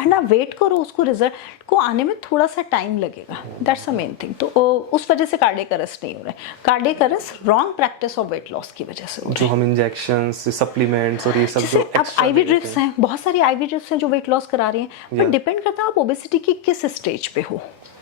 एंड आप वेट करो, उसको रिजल्ट को आने में थोड़ा सा टाइम लगेगा, दैट्स द मेन थिंग। तो उस वजह से कार्डियक अरेस्ट नहीं हो रहा है, cardiac arrest wrong practice of weight loss की वजह से हो रहा है। जो हम इंजेक्शंस, सप्लीमेंट्स और ये सब जो अब आईवी ड्रिप्स हैं, बहुत सारी आईवी ड्रिप्स हैं जो वेट लॉस करा रही हैं, पर डिपेंड करता है आप ओबेसिटी की किस स्टेज पे हो,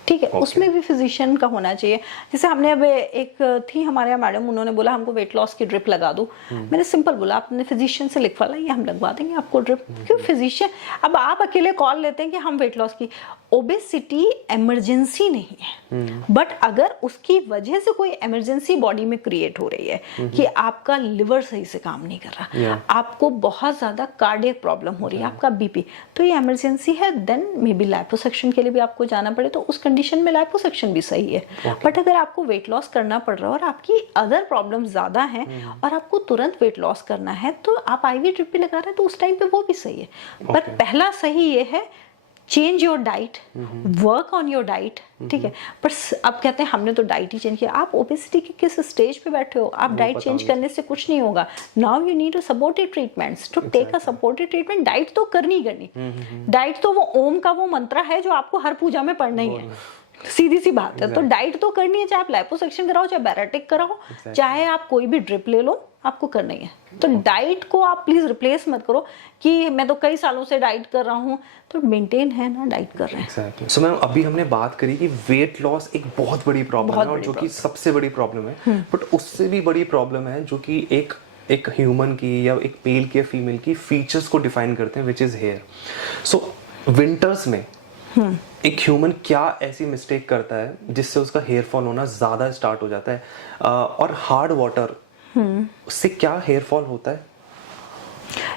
ठीक है, उसमें भी फिजिशियन का होना चाहिए। जैसे हमने अब एक थी हमारे यहाँ मैडम, उन्होंने बोला हमको वेट लॉस की ड्रिप लगा दो, मैंने सिंपल बोला आपने फिजिशियन से लिखवा ला, ये हम लगवा देंगे आपको ड्रिप, क्यों फिजिशियन, अब आप अकेले कॉल लेते हैं कि हम वेट लॉस की, ओबेसिटी इमरजेंसी नहीं है, बट अगर उसकी वजह से कोई इमरजेंसी बॉडी में क्रिएट हो रही है कि आपका लिवर सही से काम नहीं कर रहा, आपको बहुत ज्यादा कार्डियक प्रॉब्लम हो रही है, आपका बीपी, तो ये इमरजेंसी है, देन मे बी लाइपोसक्शन के लिए भी आपको जाना पड़े, तो उस कंडीशन में लाइपोसक्शन भी सही है। बट अगर आपको वेट लॉस करना पड़ रहा है और आपकी अदर प्रॉब्लम ज्यादा हैं और आपको तुरंत वेट लॉस करना है, तो आप आईवी ड्रिप भी लगा रहे हैं, तो उस टाइम पे वो भी सही है। पर पहला सही ये है, change your diet, work on your diet, ठीक है। पर अब कहते हैं हमने तो डाइट ही चेंज किया, आप ओबेसिटी के किस स्टेज पे बैठे हो, आप डाइट चेंज करने से कुछ नहीं होगा। Now you need a supported treatments, to take a supported treatment. Diet तो करनी डाइट तो वो ओम का वो मंत्र है जो आपको हर पूजा में पढ़ना ही है, सीधी सी बात है। तो डाइट तो करनी है, चाहे आप लाइपोसक्शन कराओ, चाहे बैराटिक कराओ, चाहे आप कोई भी ड्रिप ले लो, आपको करना ही है। तो डाइट को आप प्लीज रिप्लेस मत करो कि मैं तो कई सालों से डाइट कर रहा हूँ, तो मेंटेन है ना, डाइट कर रहे हैं। Exactly. So मैम अभी हमने बात करी कि वेट लॉस एक बहुत बड़ी प्रॉब्लम है और जो कि सबसे बड़ी प्रॉब्लम है, बट उससे भी बड़ी प्रॉब्लम है जो कि एक ह्यूमन की या एक मेल की या फीमेल की फीचर्स को डिफाइन करते हैं, which is here. So winters में एक ह्यूमन क्या ऐसी मिस्टेक करता है जिससे उसका हेयर फॉल होना ज्यादा स्टार्ट हो जाता है, और हार्ड वाटर उससे क्या हेयर फॉल होता है?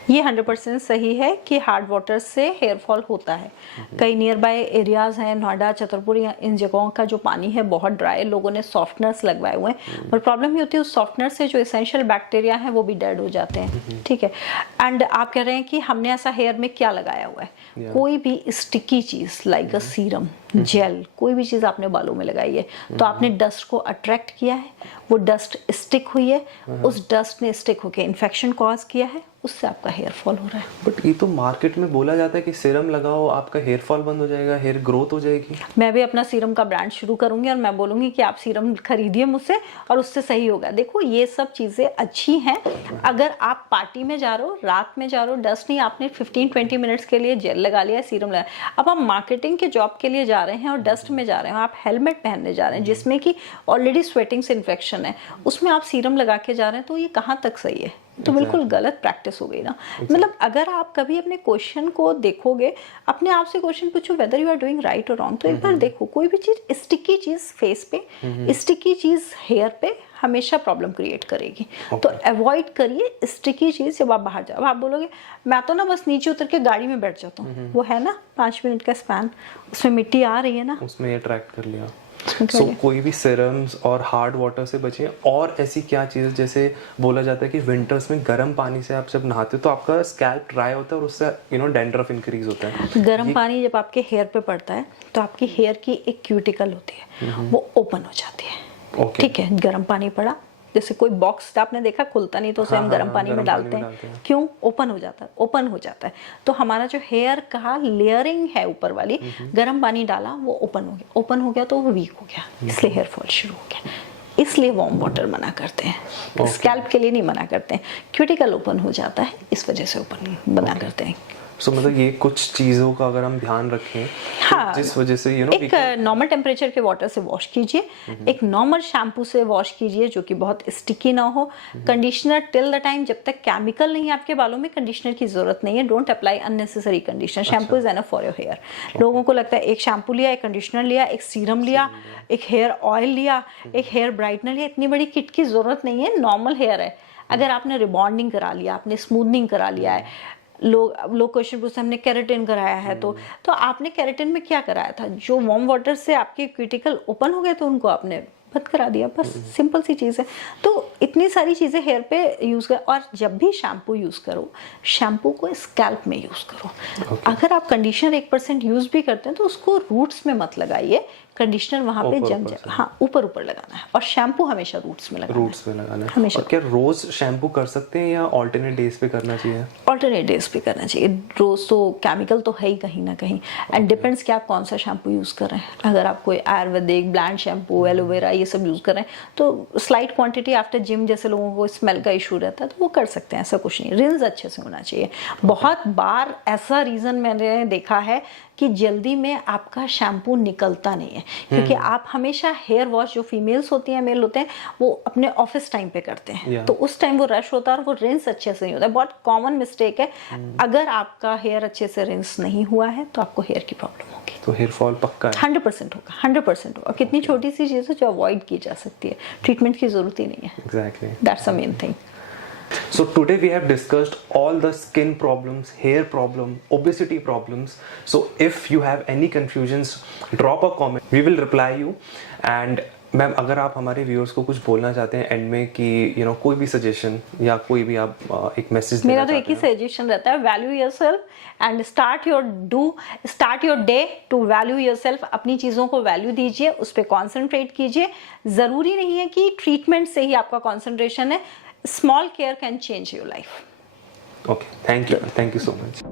ये 100% सही है कि हार्ड वाटर से हेयर फॉल होता है। कई नियर बाय एरियाज हैं, नोएडा, छतरपुर, इन जगहों का जो पानी है बहुत ड्राई है, लोगों ने सॉफ्टनर्स लगवाए हुए हैं, पर प्रॉब्लम ये होती है उस सॉफ्टनर से जो एसेंशियल बैक्टीरिया हैं वो भी डेड हो जाते हैं, ठीक है। एंड आप कह रहे हैं कि हमने ऐसा हेयर में क्या लगाया हुआ है, कोई भी स्टिकी चीज लाइक अ सीरम, जेल, कोई भी चीज आपने बालों में लगाई है, तो आपने डस्ट को अट्रैक्ट किया है, वो डस्ट स्टिक हुई है, उस डस्ट ने स्टिक होकर इन्फेक्शन कॉज किया है, उससे आपका हेयर फॉल हो रहा है। बट ये तो मार्केट में बोला जाता है कि सीरम लगाओ आपका हेयर फॉल बंद हो जाएगा, हेयर ग्रोथ हो जाएगी। मैं भी अपना सीरम का ब्रांड शुरू करूंगी और मैं बोलूंगी कि आप सीरम खरीदिए मुझसे और उससे सही होगा। देखो ये सब चीजें अच्छी हैं, अगर आप पार्टी में जा रहे हो, रात में जा रहे हो, डस्ट नहीं, आपने 15-20 मिनट्स के लिए जेल लगा लिया, सीरम लगा, अब आप मार्केटिंग के जॉब के लिए जा रहे हैं और डस्ट में जा रहे हैं, आप हेलमेट पहनने जा रहे हैं जिसमें कि ऑलरेडी स्वेटिंग से इन्फेक्शन है, उसमें आप सीरम लगा के जा रहे हैं, तो ये कहाँ तक सही है? तो बिल्कुल गलत प्रैक्टिस हो गई ना। मतलब अगर आप कभी अपने क्वेश्चन को देखोगे, अपने आप से क्वेश्चन पूछो whether you are doing right और रॉन्ग, तो एक बार देखो कोई भी चीज स्टिकी चीज फेस पे, स्टिकी चीज हेयर पे हमेशा प्रॉब्लम क्रिएट करेगी। तो अवॉइड करिए स्टिकी चीज। जब आप बाहर जाओ, आप बोलोगे मैं तो ना बस नीचे उतर के गाड़ी में बैठ जाता हूँ, वो है ना 5 मिनट का स्पैन, उसमें मिट्टी आ रही है ना, उसमें अट्रैक्ट कर लिया। सो कोई भी सीरम्स और हार्ड वाटर से बचें। और ऐसी क्या चीज़, जैसे बोला जाता है कि विंटर्स में गर्म पानी से आप जब नहाते हो तो आपका स्कैल्प ड्राई होता है और उससे डैंड्रफ इंक्रीज होता है। गर्म पानी जब आपके हेयर पे पड़ता है तो आपकी हेयर की एक क्यूटिकल होती है, वो ओपन हो जाती है, ठीक है। गर्म पानी पड़ा, जैसे कोई बॉक्स आपने देखा खुलता नहीं तो उसे हम गर्म पानी में डालते हैं, क्यों? ओपन हो जाता है, ओपन हो जाता है। तो हमारा जो हेयर का लेयरिंग है ऊपर वाली, गर्म पानी डाला वो ओपन हो गया, ओपन हो गया तो वो वीक हो गया, इसलिए हेयर फॉल शुरू हो गया। इसलिए वार्म वाटर मना करते हैं, स्कैल्प के लिए नहीं मना करते हैं, क्यूटिकल ओपन हो जाता है इस वजह से ओपन मना करते हैं। सो मतलब ये कुछ चीज़ों का अगर हम ध्यान रखें, हाँ, जिस वजह से एक नॉर्मल टेम्परेचर के वाटर से वॉश कीजिए, एक नॉर्मल शैम्पू से वॉश कीजिए जो कि बहुत स्टिकी ना हो। कंडीशनर टिल द टाइम जब तक केमिकल नहीं है आपके बालों में, कंडीशनर की जरूरत नहीं है। Don't apply unnecessary conditioner, shampoo is enough for your hair. लोगों को लगता है एक शैम्पू लिया, एक कंडीशनर लिया, एक सीरम लिया, एक हेयर ऑयल लिया, एक हेयर ब्राइटनर लिया, इतनी बड़ी किट की जरूरत नहीं है, नॉर्मल हेयर है। अगर आपने रिबॉन्डिंग करा लिया, आपने स्मूथनिंग करा लिया है, लोग क्वेश्चन पूछते हैं हमने केराटिन कराया है, तो आपने केराटिन में क्या कराया था? जो वार्म वाटर से आपके क्यूटिकल ओपन हो गए तो उनको आपने बंद करा दिया, बस सिंपल सी चीज़ है। तो इतनी सारी चीज़ें हेयर पे यूज़ कर, और जब भी शैम्पू यूज़ करो, शैम्पू को स्कैल्प में यूज़ करो। अगर आप कंडीशनर 1% यूज़ भी करते हैं तो उसको रूट्स में मत लगाइए, कंडीशनर वहाँ पे जम जाए, हाँ ऊपर लगाना है, और शैम्पू हमेशा रूट्स में लगाना है हमेशा। और क्या रोज शैम्पू कर सकते हैं या ऑल्टरनेट डेज पे करना चाहिए? ऑल्टरनेट डेज पे करना चाहिए। रोज तो केमिकल तो है ही कहीं ना कहीं, एंड डिपेंड्स कि आप कौन सा शैम्पू यूज़ कर रहे हैं। अगर आप कोई आयुर्वेदिक ब्लैंड शैम्पू, एलोवेरा ये सब यूज़ कर रहे हैं तो स्लाइट क्वांटिटी आफ्टर जिम, जैसे लोगों को स्मेल का इशू रहता है तो वो कर सकते हैं, ऐसा कुछ नहीं। रिंस अच्छे से होना चाहिए। बहुत बार ऐसा रीज़न मैंने देखा है कि जल्दी में आपका शैम्पू निकलता नहीं है, क्योंकि आप हमेशा हेयर वॉश, जो फीमेल्स होती हैं मेल होते हैं, वो अपने ऑफिस टाइम पे करते हैं, तो उस टाइम वो रश होता है और वो रिंस अच्छे से नहीं होता है। बहुत कॉमन मिस्टेक है। अगर आपका हेयर अच्छे से रिंस नहीं हुआ है तो आपको हेयर की प्रॉब्लम होगी, तो हेयर फॉल पक्का है। 100% होगा, 100% होगा। कितनी छोटी सी चीज़ है जो अवॉइड की जा सकती है, ट्रीटमेंट की जरूरत ही नहीं है। Exactly. That's the main thing. So today we have discussed all the skin problems, hair problem, obesity problems. So if you have any confusions, drop a comment. We will reply you. And ma'am, अगर आप हमारे व्यूअर्स को कुछ बोलना चाहते हैं एंड में कि कोई भी सजेशन या कोई भी आप एक मैसेज देना मेरा तो चाहते एक ही सजेशन रहता है, value yourself and start your day to value yourself. अपनी चीज़ों को वैल्यू दीजिए, उस पर कॉन्सेंट्रेट कीजिए। ज़रूरी नहीं है कि ट्रीटमेंट से ही आपका कॉन्सेंट्रेशन है। Small care can change your life. Okay, thank you so much.